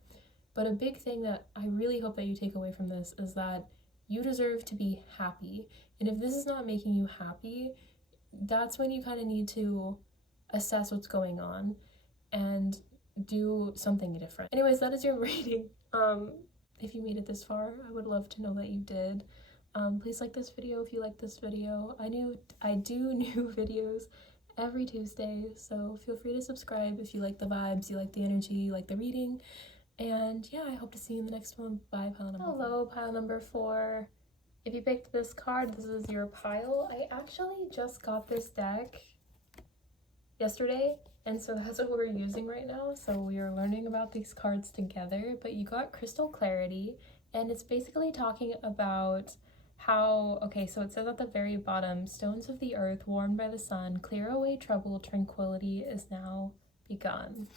But a big thing that I really hope that you take away from this is that you deserve to be happy. And if this is not making you happy, that's when you kind of need to assess what's going on and do something different. Anyways, that is your rating. If you made it this far, I would love to know that you did. Please like this video if you like this video. I do new videos every Tuesday, so feel free to subscribe if you like the vibes, you like the energy, you like the reading. And yeah, I hope to see you in the next one. Bye, pile number 4. Hello, pile number 4. If you picked this card, this is your pile. I actually just got this deck yesterday, and so that's what we're using right now. So we are learning about these cards together. But you got Crystal Clarity, and it's basically talking about how, okay, so it says at the very bottom, stones of the earth warmed by the sun, clear away trouble, tranquility is now begun.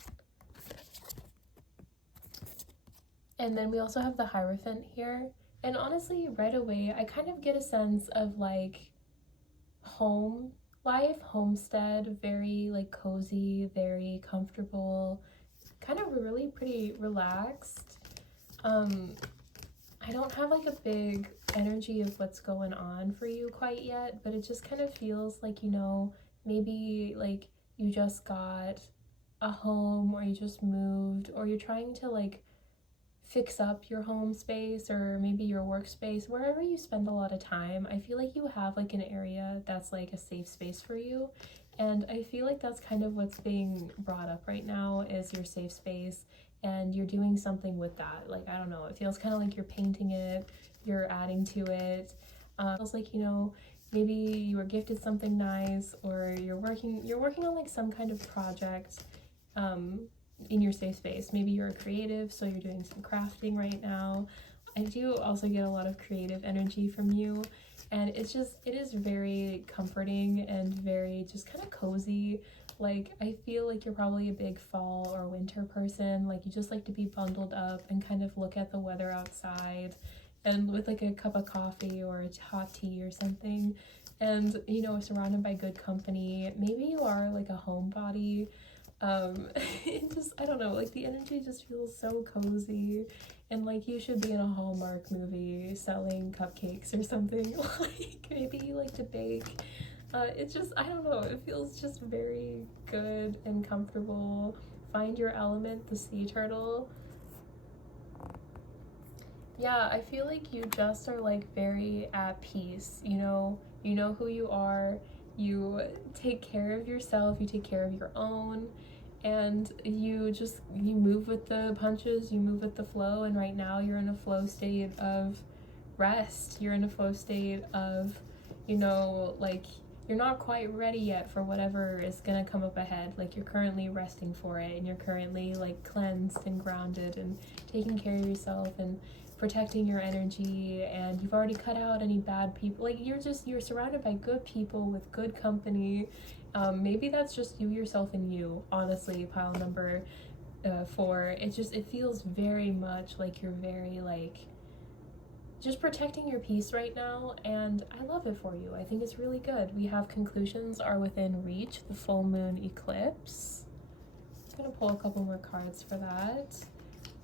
And then we also have the Hierophant here. And honestly, right away, I kind of get a sense of like home life, homestead, very like cozy, very comfortable, kind of really pretty relaxed. I don't have like a big energy of what's going on for you quite yet, but it just kind of feels like, maybe like you just got a home, or you just moved, or you're trying to like fix up your home space, or maybe your workspace, wherever you spend a lot of time. I feel like you have like an area that's like a safe space for you, and I feel like that's kind of what's being brought up right now, is your safe space, and you're doing something with that. Like, I don't know, it feels kind of like you're painting it, you're adding to it. It feels like, maybe you were gifted something nice, or you're working on like some kind of project in your safe space. Maybe you're a creative, so you're doing some crafting right now. I do also get a lot of creative energy from you, and it is very comforting and very just kind of cozy. Like, I feel like you're probably a big fall or winter person. Like, you just like to be bundled up and kind of look at the weather outside, and with like a cup of coffee or a hot tea or something, and surrounded by good company. Maybe you are like a homebody. It just, I don't know, like the energy just feels so cozy, and like you should be in a Hallmark movie selling cupcakes or something. Like maybe you like to bake. It's just, I don't know, it feels just very good and comfortable. Find your element, the sea turtle. Yeah, I feel like you just are like very at peace, you know who you are, you take care of yourself, you take care of your own, and you move with the punches, you move with the flow, and right now you're in a flow state of rest. You're in a flow state of, like you're not quite ready yet for whatever is gonna come up ahead. Like you're currently resting for it, and you're currently like cleansed and grounded and taking care of yourself and protecting your energy, and you've already cut out any bad people. Like you're surrounded by good people with good company. Maybe that's just you, yourself, and you. Honestly, pile number 4. It feels very much like you're very like just protecting your peace right now, and I love it for you. I think it's really good. We have conclusions are within reach, the full moon eclipse. I'm gonna pull a couple more cards for that.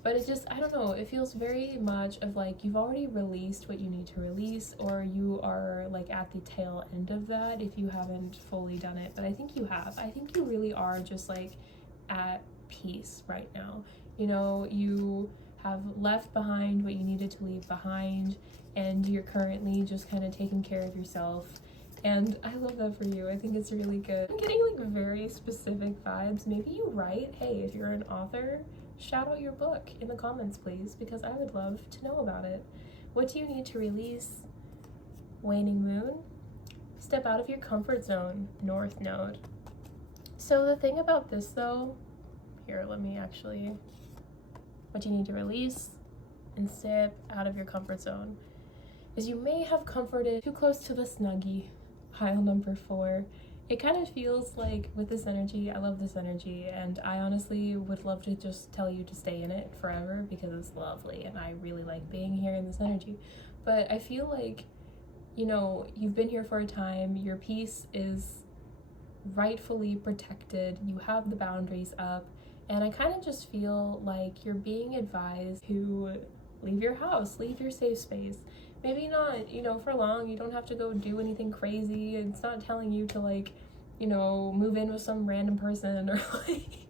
But it just, I don't know, it feels very much of like you've already released what you need to release, or you are like at the tail end of that if you haven't fully done it. But I think you have. I think you really are just like at peace right now. You have left behind what you needed to leave behind, and you're currently just kind of taking care of yourself. And I love that for you. I think it's really good. I'm getting like very specific vibes. Maybe you write, hey, if you're an author, shout out your book in the comments, please, because I would love to know about it. What do you need to release? Waning moon. Step out of your comfort zone, North Node. So the thing about this though, here, let me actually, what you need to release and step out of your comfort zone is you may have comforted too close to the snuggie, pile number 4. It kind of feels like with this energy, I love this energy, and I honestly would love to just tell you to stay in it forever because it's lovely and I really like being here in this energy. But I feel like, you've been here for a time, your peace is rightfully protected, you have the boundaries up, and I kind of just feel like you're being advised to leave your house, leave your safe space. Maybe not, for long. You don't have to go do anything crazy. It's not telling you to like, move in with some random person or like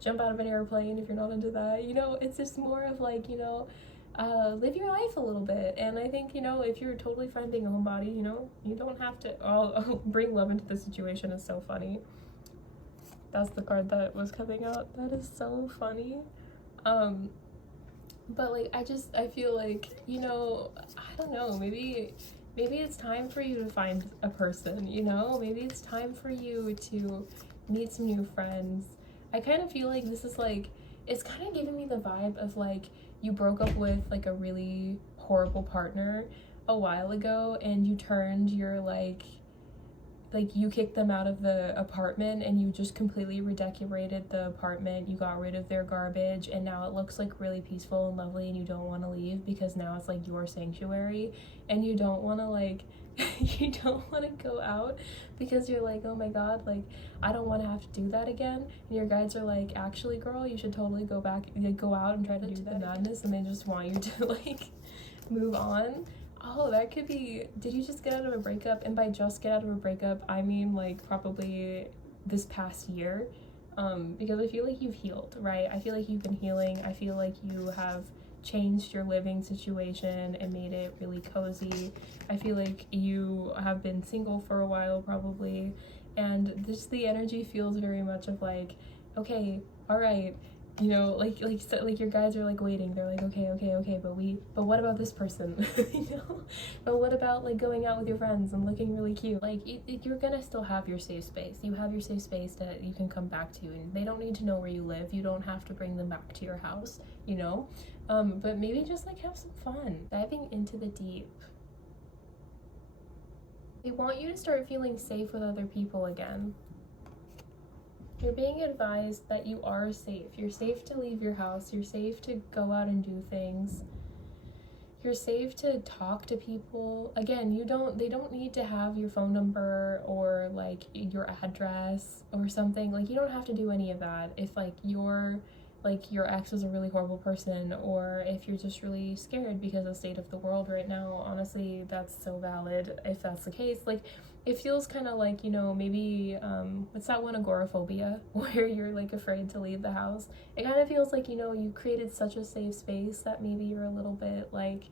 jump out of an airplane if you're not into that. It's just more of like, live your life a little bit. And I think, if you're totally fine being a homebody, you don't have to bring love into the situation. Is so funny. That's the card that was coming out. That is so funny. But like I feel like, I don't know, maybe it's time for you to find a person, maybe it's time for you to meet some new friends. I kind of feel like this is like, it's kind of giving me the vibe of like you broke up with like a really horrible partner a while ago, and you turned your like you kicked them out of the apartment and you just completely redecorated the apartment. You got rid of their garbage, and now it looks like really peaceful and lovely, and you don't want to leave because now it's like your sanctuary, and you don't want to like you don't want to go out because you're like, oh my god, like I don't want to have to do that again. And your guides are like, actually girl, you should totally go back, like, go out and try to do the madness, and they just want you to like move on. Oh, that could be, did you just get out of a breakup? And by just get out of a breakup, I mean like probably this past year, because I feel like you've healed, right? I feel like you've been healing. I feel like you have changed your living situation and made it really cozy. I feel like you have been single for a while probably, and just the energy feels very much of like, okay, all right, like your guys are like waiting. They're like, okay, but what about this person? But what about like going out with your friends and looking really cute? Like you're gonna still have your safe space. You have your safe space that you can come back to, and they don't need to know where you live. You don't have to bring them back to your house, but maybe just like have some fun diving into the deep. They want you to start feeling safe with other people again. You're being advised that you are safe. You're safe to leave your house. You're safe to go out and do things. You're safe to talk to people. Again, they don't need to have your phone number or like your address or something. Like you don't have to do any of that if like you're like your ex is a really horrible person, or if you're just really scared because of the state of the world right now. Honestly, that's so valid if that's the case. Like, it feels kind of like, you know, maybe what's that one, agoraphobia, where you're like afraid to leave the house. It kind of feels like, you know, you created such a safe space that maybe you're a little bit like,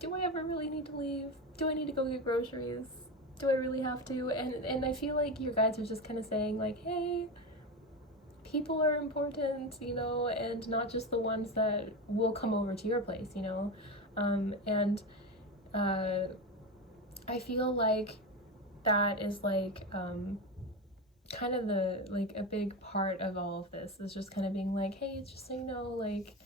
do I ever really need to leave? Do I need to go get groceries? Do I really have to? And I feel like you guys are just kind of saying like, hey, people are important, you know, and not just the ones that will come over to your place, you know. And I feel like that is like kind of the like a big part of all of this is just kind of being like, hey, just so you know, like,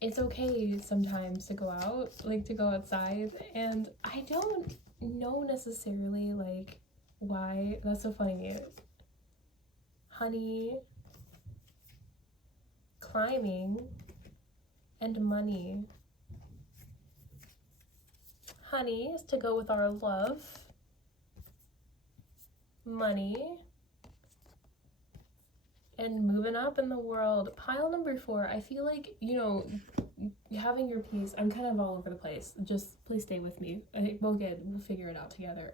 it's okay sometimes to go out, like to go outside. And I don't know necessarily like why. That's so funny. Honey, climbing, and money. Honey is to go with our love. Money. And moving up in the world. Pile number 4, I feel like, you know, having your peace. I'm kind of all over the place. Just please stay with me. We'll figure it out together.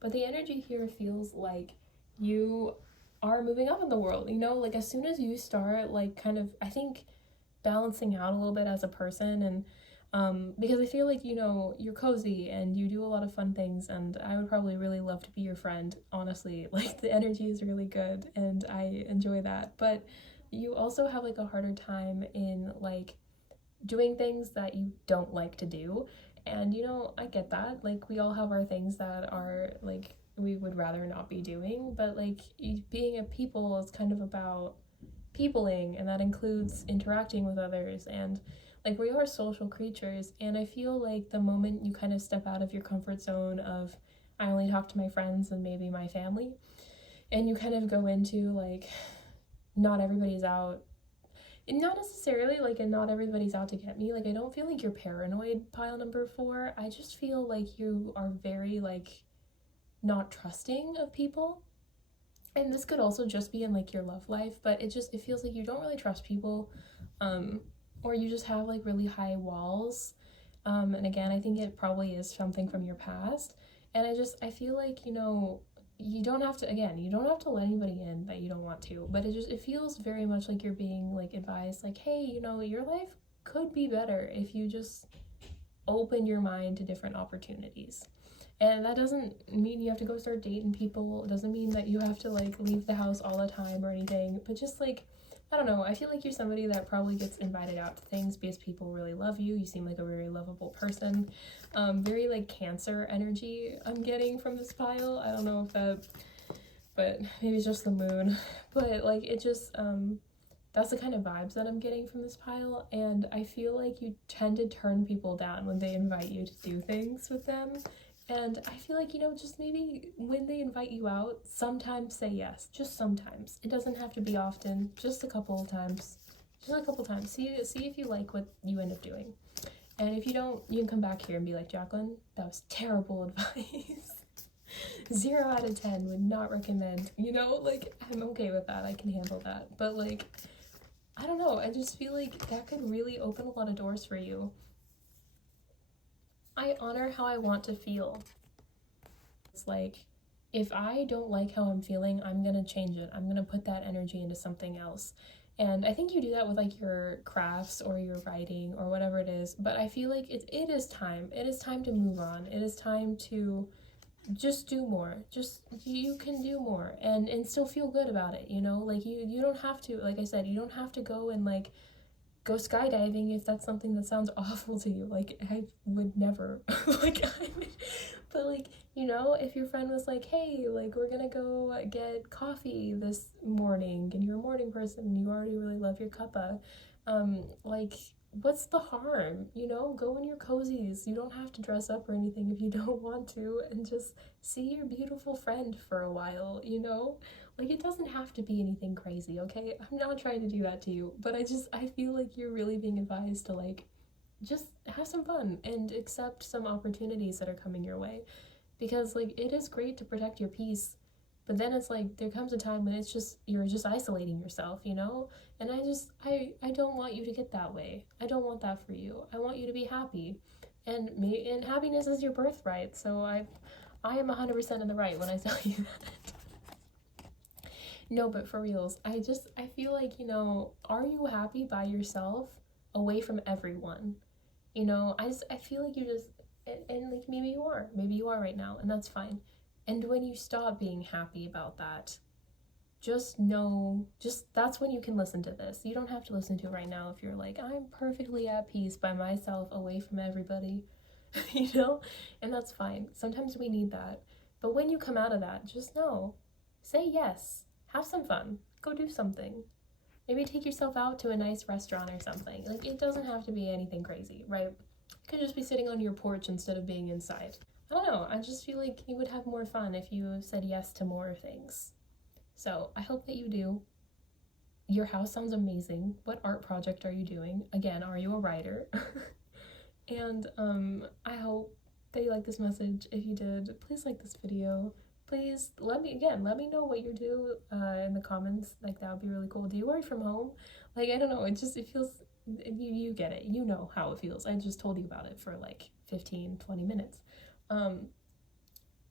But the energy here feels like you are moving up in the world, you know, like as soon as you start like kind of, I think, balancing out a little bit as a person. And because I feel like, you know, you're cozy and you do a lot of fun things, and I would probably really love to be your friend, honestly. Like, the energy is really good and I enjoy that. But you also have like a harder time in like doing things that you don't like to do. And, you know, I get that. Like, we all have our things that are like we would rather not be doing, but like being a people is kind of about peopling, and that includes interacting with others. And like, we are social creatures, and I feel like the moment you kind of step out of your comfort zone of I only talk to my friends and maybe my family, and you kind of go into like not everybody's out, and not necessarily like, and not everybody's out to get me, like I don't feel like you're paranoid, pile number 4. I just feel like you are very like not trusting of people. And this could also just be in like your love life, but it feels like you don't really trust people, or you just have like really high walls. And again, I think it probably is something from your past. And I feel like, you know, you don't have to, again, you don't have to let anybody in that you don't want to, but it feels very much like you're being like advised like, hey, you know, your life could be better if you just open your mind to different opportunities. And that doesn't mean you have to go start dating people. It doesn't mean that you have to like leave the house all the time or anything. But just like, I don't know, I feel like you're somebody that probably gets invited out to things because people really love you. You seem like a very lovable person. Very like Cancer energy I'm getting from this pile. I don't know if that, but maybe it's just the moon. But like, it just, that's the kind of vibes that I'm getting from this pile. And I feel like you tend to turn people down when they invite you to do things with them. And I feel like, you know, just maybe when they invite you out, sometimes say yes. Just sometimes. It doesn't have to be often. Just a couple of times. Just a couple of times. See if you like what you end up doing. And if you don't, you can come back here and be like, Jacqueline, that was terrible advice. 0 out of 10 would not recommend. You know, like, I'm okay with that. I can handle that. But like, I don't know. I just feel like that could really open a lot of doors for you. I honor how I want to feel. It's like, if I don't like how I'm feeling, I'm gonna change it. I'm gonna put that energy into something else. And I think you do that with like your crafts or your writing or whatever it is. But I feel like it is time. It is time to move on. It is time to just do more. Just, you can do more and still feel good about it, you know? Like, you don't have to, like I said, you don't have to go and like go skydiving if that's something that sounds awful to you. Like, I would never. But like, you know, if your friend was like, hey, like, we're gonna go get coffee this morning, and you're a morning person and you already really love your cuppa, like, what's the harm? You know, go in your cozies. You don't have to dress up or anything if you don't want to, and just see your beautiful friend for a while, you know? Like, it doesn't have to be anything crazy, okay? I'm not trying to do that to you, but I feel like you're really being advised to, like, just have some fun and accept some opportunities that are coming your way. Because, like, it is great to protect your peace, But then it's like there comes a time when it's just you're just isolating yourself, you know? And I don't want you to get that way. I don't want that for you. I want you to be happy. And happiness is your birthright. So I am 100% in the right when I tell you that. No, but for reals, I feel like, you know, are you happy by yourself away from everyone? You know, I feel like you just and like maybe you are right now, and that's fine. And when you stop being happy about that, just know, just that's when you can listen to this. You don't have to listen to it right now if you're like, I'm perfectly at peace by myself away from everybody, you know? And that's fine. Sometimes we need that. But when you come out of that, just know, say yes, have some fun, go do something. Maybe take yourself out to a nice restaurant or something. Like, it doesn't have to be anything crazy, right? You could just be sitting on your porch instead of being inside. I don't know, I just feel like you would have more fun if you said yes to more things. So I hope that you do. Your house sounds amazing. What art project are you doing? Again, are you a writer? And I hope that you like this message. If you did, please like this video. Please let me know what you do in the comments. Like, that would be really cool. Do you work from home? Like, I don't know, it feels, you get it. You know how it feels. I just told you about it for like 15-20 minutes.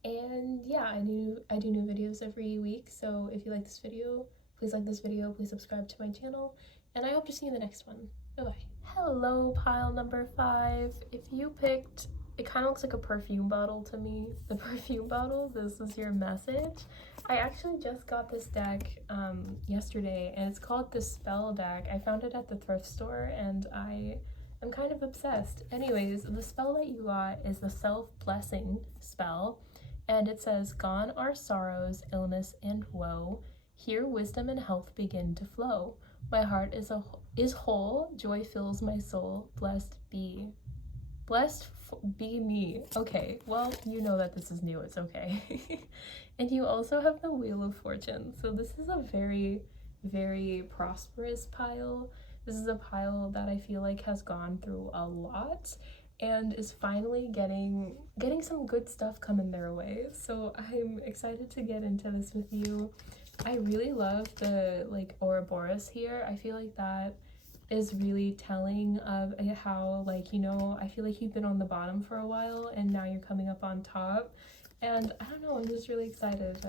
And yeah, I do new videos every week, so if you like this video, please like this video, please subscribe to my channel, and I hope to see you in the next one. Bye-bye. Hello, pile number 5. If you picked, it kind of looks like a perfume bottle to me. The perfume bottle, this is your message. I actually just got this deck yesterday, and it's called the Spell deck. I found it at the thrift store, and I'm kind of obsessed. Anyways, the spell that you got is the Self-Blessing spell. And it says, gone are sorrows, illness, and woe. Here wisdom and health begin to flow. My heart is whole, joy fills my soul. Blessed be me. Okay, well, you know that this is new, it's okay. And you also have the Wheel of Fortune. So this is a very, very prosperous pile. This is a pile that I feel like has gone through a lot and is finally getting some good stuff coming their way. So I'm excited to get into this with you. I really love the like Ouroboros here. I feel like that is really telling of how, like, you know, I feel like you've been on the bottom for a while and now you're coming up on top. And I don't know, I'm just really excited.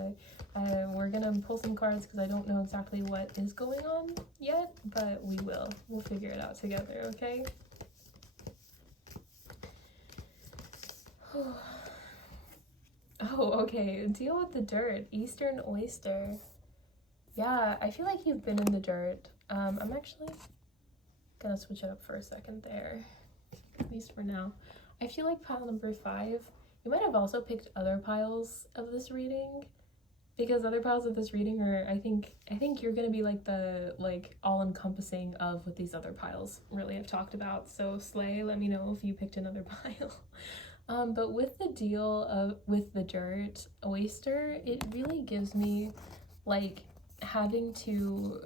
We're gonna pull some cards because I don't know exactly what is going on yet, but we'll figure it out together, okay? Oh, okay. Deal with the dirt. Eastern oyster. Yeah, I feel like you've been in the dirt. I'm actually gonna switch it up for a second there, at least for now. I feel like pile number 5, you might have also picked other piles of this reading, because other piles of this reading are, I think you're gonna be like the all-encompassing of what these other piles really have talked about. So slay, let me know if you picked another pile. But with the deal with the dirt oyster, it really gives me like having to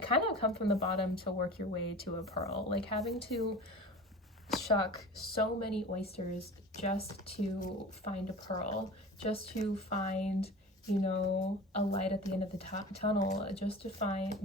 kind of come from the bottom to work your way to a pearl, like having to shuck so many oysters just to find a pearl, just to find, you know, a light at the end of the tunnel, just to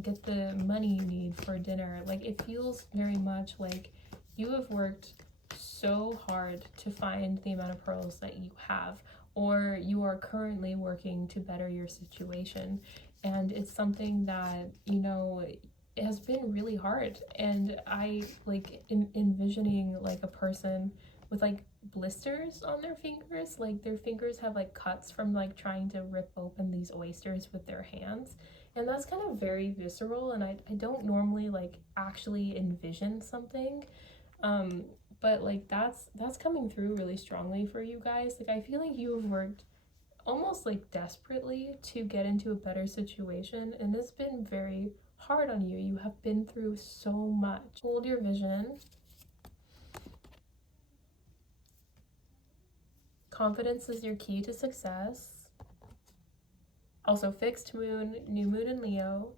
get the money you need for dinner. Like, it feels very much like you have worked so hard to find the amount of pearls that you have, or you are currently working to better your situation, and it's something that, you know, it has been really hard. And I like envisioning like a person with like blisters on their fingers, like their fingers have like cuts from like trying to rip open these oysters with their hands, and that's kind of very visceral, and I don't normally like actually envision something but like that's coming through really strongly for you guys. Like, I feel like you have worked almost like desperately to get into a better situation, and it's been very hard on you. You have been through so much. Hold your vision. Confidence is your key to success. Also, fixed moon, new moon in Leo,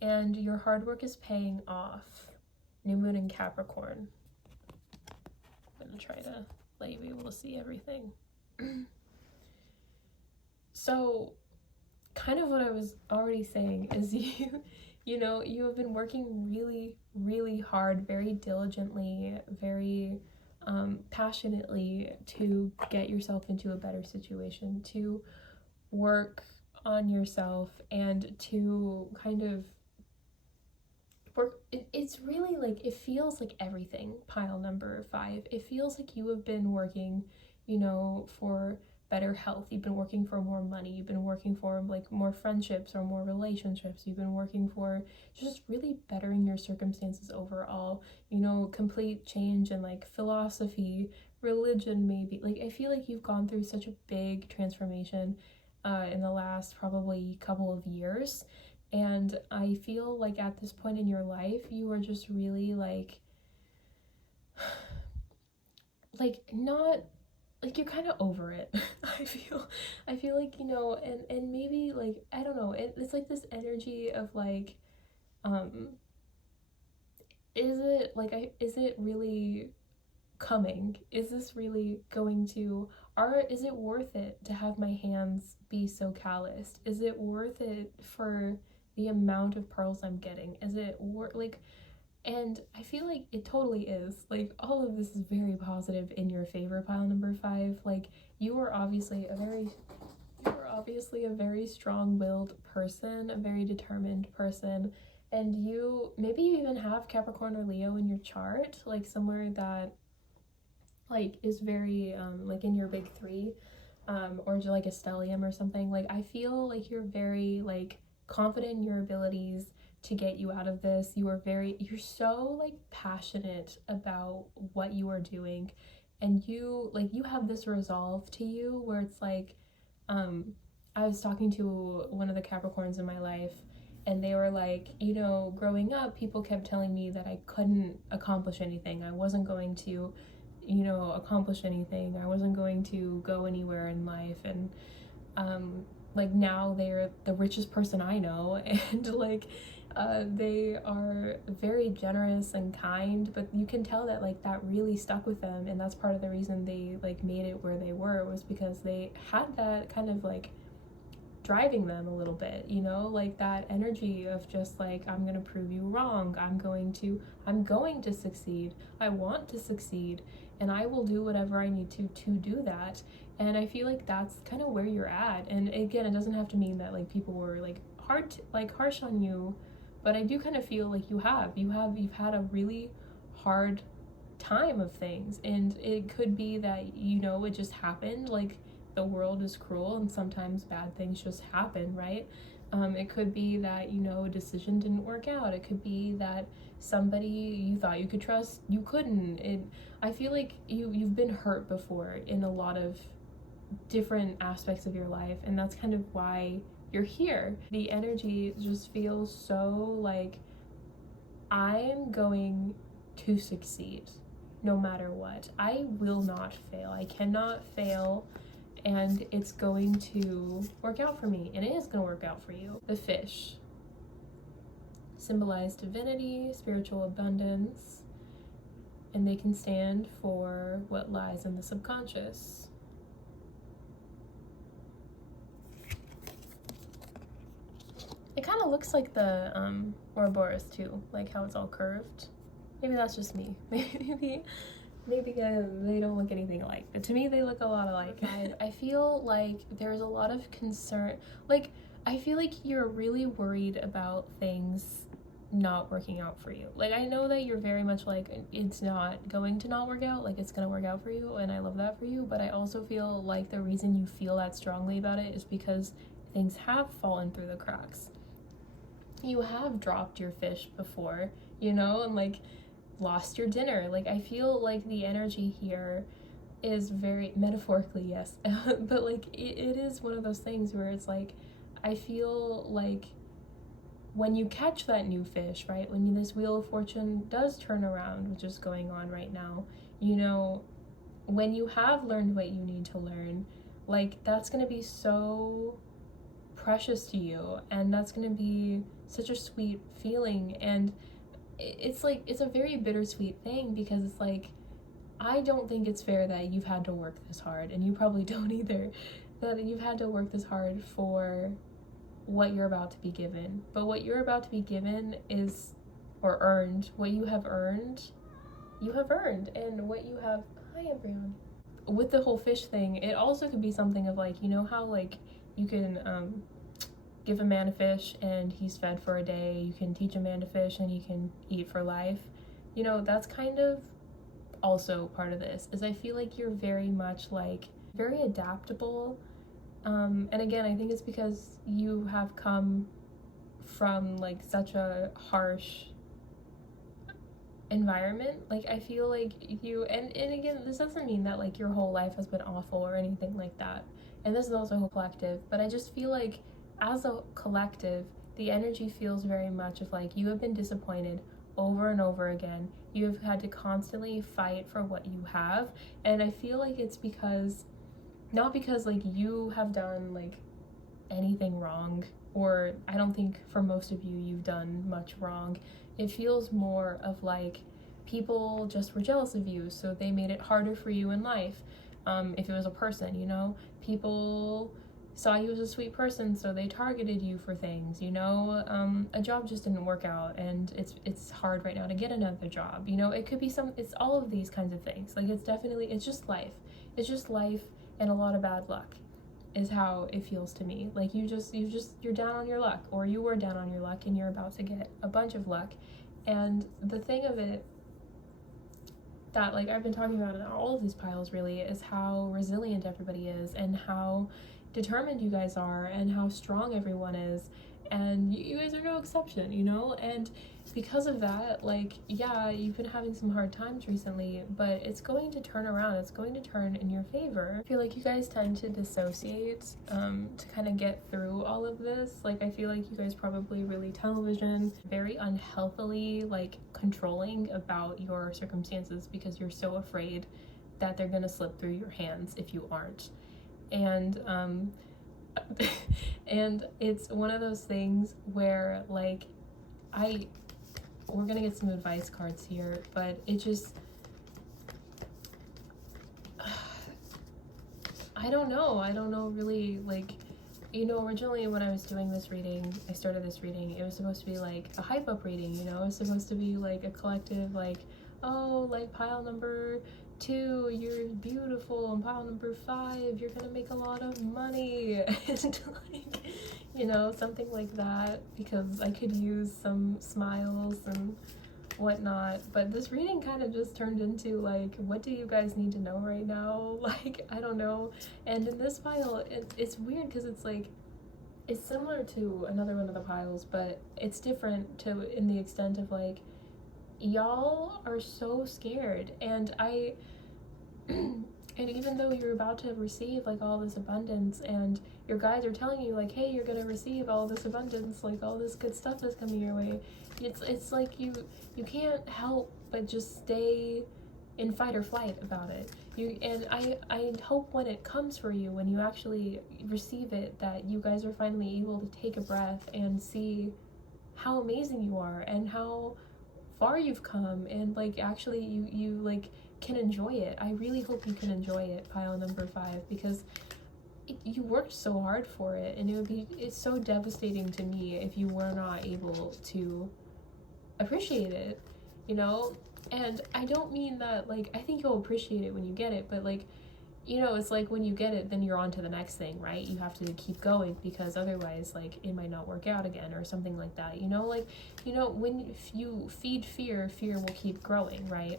and your hard work is paying off. New moon in Capricorn. I'm gonna try to let you be able to see everything. So kind of what I was already saying is you know, you have been working really, really hard, very diligently, very passionately to get yourself into a better situation, to work on yourself, and to kind of work. It's really like, it feels like everything, pile number 5. It feels like you have been working, you know, for better health. You've been working for more money. You've been working for like more friendships or more relationships. You've been working for just really bettering your circumstances overall. You know, complete change in like philosophy, religion, maybe. Like, I feel like you've gone through such a big transformation in the last probably couple of years. And I feel like at this point in your life, you are just really not like, you're kind of over it. I feel like, you know, and maybe like, I don't know, it's like this energy of like, um is it really coming? Is this really going to, or is it worth it to have my hands be so calloused? Is it worth it for the amount of pearls I'm getting? Is it worth, like, and I feel like it totally is. Like, all of this is very positive in your favor, pile number 5. Like, you are obviously a very strong-willed person, a very determined person, and maybe you even have Capricorn or Leo in your chart, like somewhere that like is very like in your big 3, or like a stellium or something. Like, I feel like you're very like confident in your abilities to get you out of this. You're so like passionate about what you are doing, and you have this resolve to you where it's like, I was talking to one of the Capricorns in my life, and they were like, you know, growing up, people kept telling me that I couldn't accomplish anything. I wasn't going to, you know, accomplish anything. I wasn't going to go anywhere in life. And like, now they're the richest person I know, and like they are very generous and kind, but you can tell that like that really stuck with them, and that's part of the reason they like made it where they were, was because they had that kind of like driving them a little bit, you know, like that energy of just like, I'm gonna prove you wrong, I'm going to succeed, I want to succeed, and I will do whatever I need to do that. And I feel like that's kind of where you're at. And again, it doesn't have to mean that like people were like harsh on you, but I do kind of feel like you've had a really hard time of things, and it could be that, you know, it just happened. Like, the world is cruel and sometimes bad things just happen, right? It could be that, you know, a decision didn't work out. It could be that somebody you thought you could trust, you couldn't. I feel like you've been hurt before in a lot of different aspects of your life, and that's kind of why you're here. The energy just feels so like, I'm going to succeed no matter what. I will not fail. I cannot fail, and it's going to work out for me, and it is going to work out for you. The fish symbolize divinity, spiritual abundance, and they can stand for what lies in the subconscious. It kind of looks like the Ouroboros too, like how it's all curved. Maybe that's just me. Maybe they don't look anything alike, but to me they look a lot alike. I feel like there's a lot of concern. Like, I feel like you're really worried about things not working out for you. Like, I know that you're very much like, it's not going to not work out, like it's gonna work out for you, and I love that for you. But I also feel like the reason you feel that strongly about it is because things have fallen through the cracks. You have dropped your fish before, you know, and like lost your dinner. Like, I feel like the energy here is very metaphorically, yes, but like it is one of those things where it's like, I feel like when you catch that new fish, right, when this wheel of fortune does turn around, which is going on right now, you know, when you have learned what you need to learn, like, that's gonna be so precious to you, and that's gonna be such a sweet feeling. And it's like, it's a very bittersweet thing, because it's like, I don't think it's fair that you've had to work this hard, and you probably don't either, that you've had to work this hard for what you're about to be given. But what you're about to be given is, or earned, what you have earned, and what you have, hi Embryon. With the whole fish thing, it also could be something of like, you know how like you can give a man a fish and he's fed for a day, you can teach a man to fish and he can eat for life. You know, that's kind of also part of this, is I feel like you're very much like very adaptable. And again, I think it's because you have come from like such a harsh environment. Like I feel like you, and again, this doesn't mean that like your whole life has been awful or anything like that, and this is also a collective, but I just feel like as a collective the energy feels very much of like you have been disappointed over and over again. You have had to constantly fight for what you have, and I feel like it's because, not because like you have done like anything wrong, or I don't think for most of you you've done much wrong. It feels more of like people just were jealous of you, so they made it harder for you in life. If it was a person, you know, people saw you as a sweet person, so they targeted you for things, you know. A job just didn't work out and it's hard right now to get another job, you know. It could be it's all of these kinds of things. Like it's just life. It's just life and a lot of bad luck is how it feels to me. Like you're down on your luck, or you were down on your luck and you're about to get a bunch of luck. And the thing of it that like I've been talking about in all of these piles really is how resilient everybody is, and how determined you guys are, and how strong everyone is, and you guys are no exception, you know. And because of that, like, yeah, you've been having some hard times recently, but it's going to turn around. It's going to turn in your favor. I feel like you guys tend to dissociate to kind of get through all of this. Like, I feel like you guys probably really television, very unhealthily, like, controlling about your circumstances because you're so afraid that they're gonna slip through your hands if you aren't. And and it's one of those things where like we're gonna get some advice cards here, but it just I don't know really. Like, you know, originally when I was doing this reading, I started this reading, it was supposed to be like a hype up reading, you know. It was supposed to be like a collective, like, oh, like pile number 2, you're beautiful, and pile number 5, you're gonna make a lot of money, and like, you know, something like that, because I could use some smiles and whatnot. But this reading kind of just turned into like, what do you guys need to know right now? Like, I don't know. And in this pile, it's weird because it's like, it's similar to another one of the piles, but it's different to in the extent of like, y'all are so scared, and and even though you're about to receive like all this abundance, and your guides are telling you like, hey, you're gonna receive all this abundance, like all this good stuff is coming your way, it's like you can't help but just stay in fight or flight about it. I hope when it comes for you, when you actually receive it, that you guys are finally able to take a breath and see how amazing you are and how far you've come, and like actually you like can enjoy it. I really hope you can enjoy it, pile number 5, because you worked so hard for it, and it's so devastating to me if you were not able to appreciate it, you know. And I don't mean that like, I think you'll appreciate it when you get it, but like, you know, it's like when you get it, then you're on to the next thing, right? You have to keep going, because otherwise like it might not work out again or something like that, you know. Like, you know, when you feed fear, fear will keep growing, right?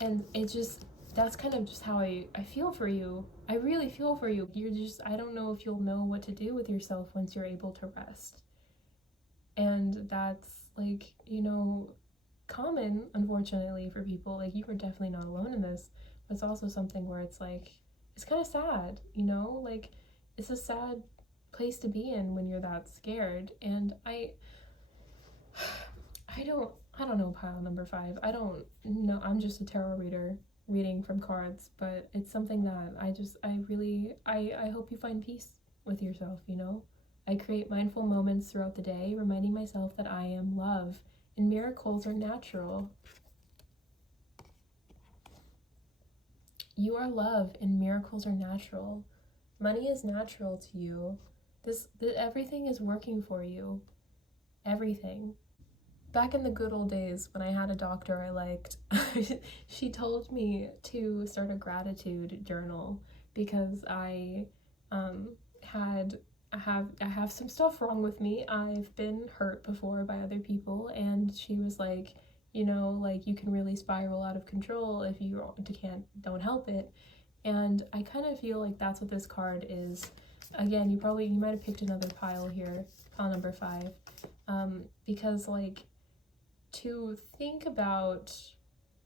And it just, that's kind of just how I feel for you. I really feel for you. You're just, I don't know if you'll know what to do with yourself once you're able to rest. And that's like, you know, common, unfortunately, for people. Like, you are definitely not alone in this, but it's also something where it's like, it's kind of sad, you know. Like, it's a sad place to be in when you're that scared. And I don't know, pile number 5. I don't know. I'm just a tarot reader reading from cards, but it's something that I hope you find peace with yourself, you know. I create mindful moments throughout the day, reminding myself that I am love and miracles are natural. You are love and miracles are natural. Money is natural to you. everything is working for you. Everything. Back in the good old days when I had a doctor I liked, she told me to start a gratitude journal because um, I have some stuff wrong with me. I've been hurt before by other people, and she was like, you know, like you can really spiral out of control if you don't help it. And I kind of feel like that's what this card is. Again, you might have picked another pile here, pile number 5, because like, to think about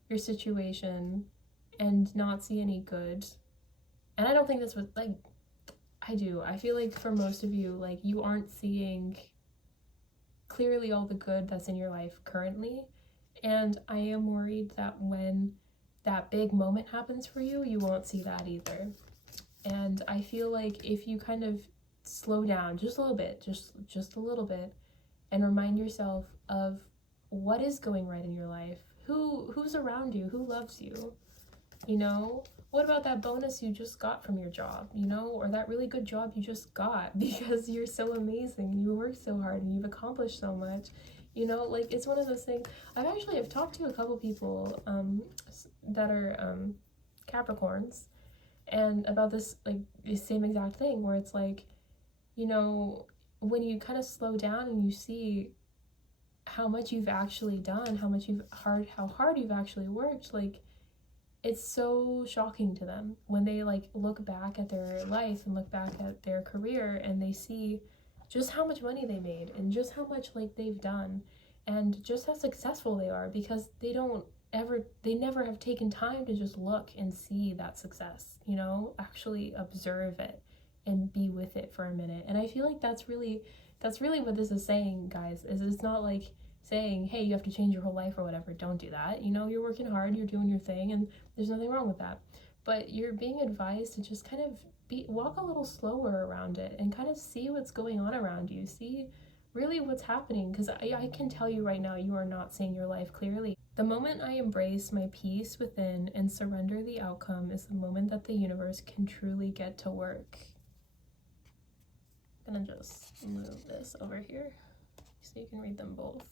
your situation and not see any good. And I don't think that's what, like, I feel like for most of you, like, you aren't seeing clearly all the good that's in your life currently. And I am worried that when that big moment happens for you, you won't see that either. And I feel like if you kind of slow down just a little bit, just a little bit, and remind yourself of what is going right in your life, who's around you, who loves you, you know, what about that bonus you just got from your job, you know, or that really good job you just got because you're so amazing and you worked so hard and you've accomplished so much, you know, like it's one of those things. I've talked to a couple people that are Capricorns, and about this, like the same exact thing, where it's like, you know, when you kind of slow down and you see how much you've actually done, how hard you've actually worked, like it's so shocking to them when they like look back at their life and look back at their career and they see just how much money they made and just how much like they've done and just how successful they are, because they never have taken time to just look and see that success, you know, actually observe it and be with it for a minute. And I feel like that's really what this is saying, guys, is it's not like saying, hey, you have to change your whole life or whatever. Don't do that. You know, you're working hard, you're doing your thing, and there's nothing wrong with that. But you're being advised to just kind of walk a little slower around it and kind of see what's going on around you. See really what's happening, because I can tell you right now, you are not seeing your life clearly. The moment I embrace my peace within and surrender the outcome is the moment that the universe can truly get to work. I'm gonna just move this over here so you can read them both.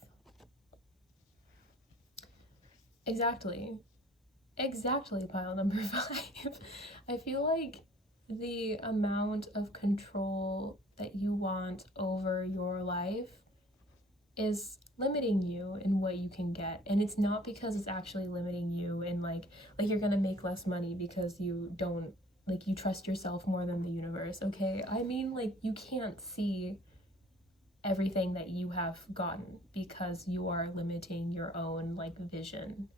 Exactly, pile number 5. I feel like the amount of control that you want over your life is limiting you in what you can get. And it's not because it's actually limiting you in like you're gonna make less money because you don't, like, you trust yourself more than the universe, okay? I mean, like, you can't see everything that you have gotten because you are limiting your own like vision.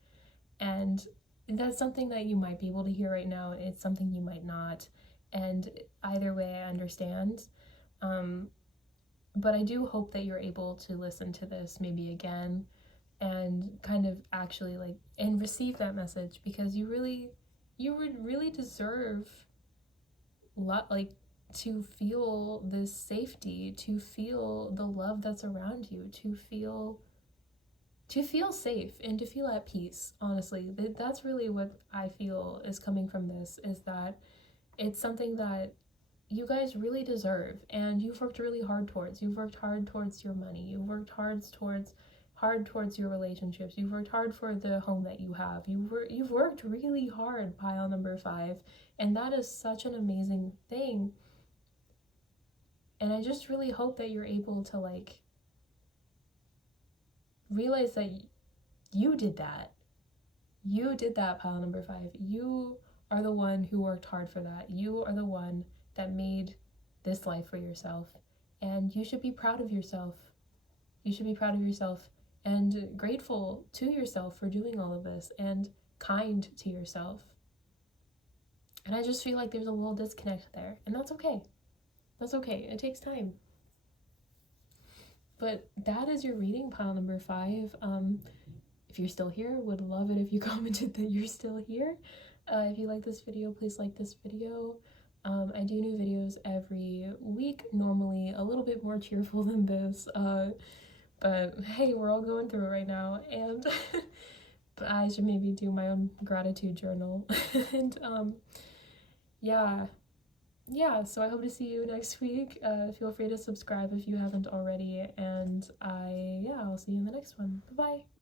And that's something that you might be able to hear right now. It's something you might not. And either way, I understand. But I do hope that you're able to listen to this maybe again and kind of actually like and receive that message, because you would really deserve like to feel this safety, to feel the love that's around you, to feel safe and to feel at peace. Honestly, that's really what I feel is coming from this, is that it's something that you guys really deserve, and you've worked really hard towards. You've worked hard towards your money. You've worked hard towards your relationships. You've worked hard for the home that you have. You've worked really hard, pile number 5, and that is such an amazing thing. And I just really hope that you're able to like realize that you did that. You did that, pile number 5. You are the one who worked hard for that. You are the one that made this life for yourself. And you should be proud of yourself. You should be proud of yourself and grateful to yourself for doing all of this, and kind to yourself. And I just feel like there's a little disconnect there, and that's okay. That's okay. It takes time. But that is your reading, pile number 5. If you're still here, would love it if you commented that you're still here. If you like this video, please like this video. I do new videos every week, normally a little bit more cheerful than this, but hey, we're all going through it right now, and but I should maybe do my own gratitude journal. And yeah, yeah, so I hope to see you next week. Feel free to subscribe if you haven't already, and I'll see you in the next one. Bye bye.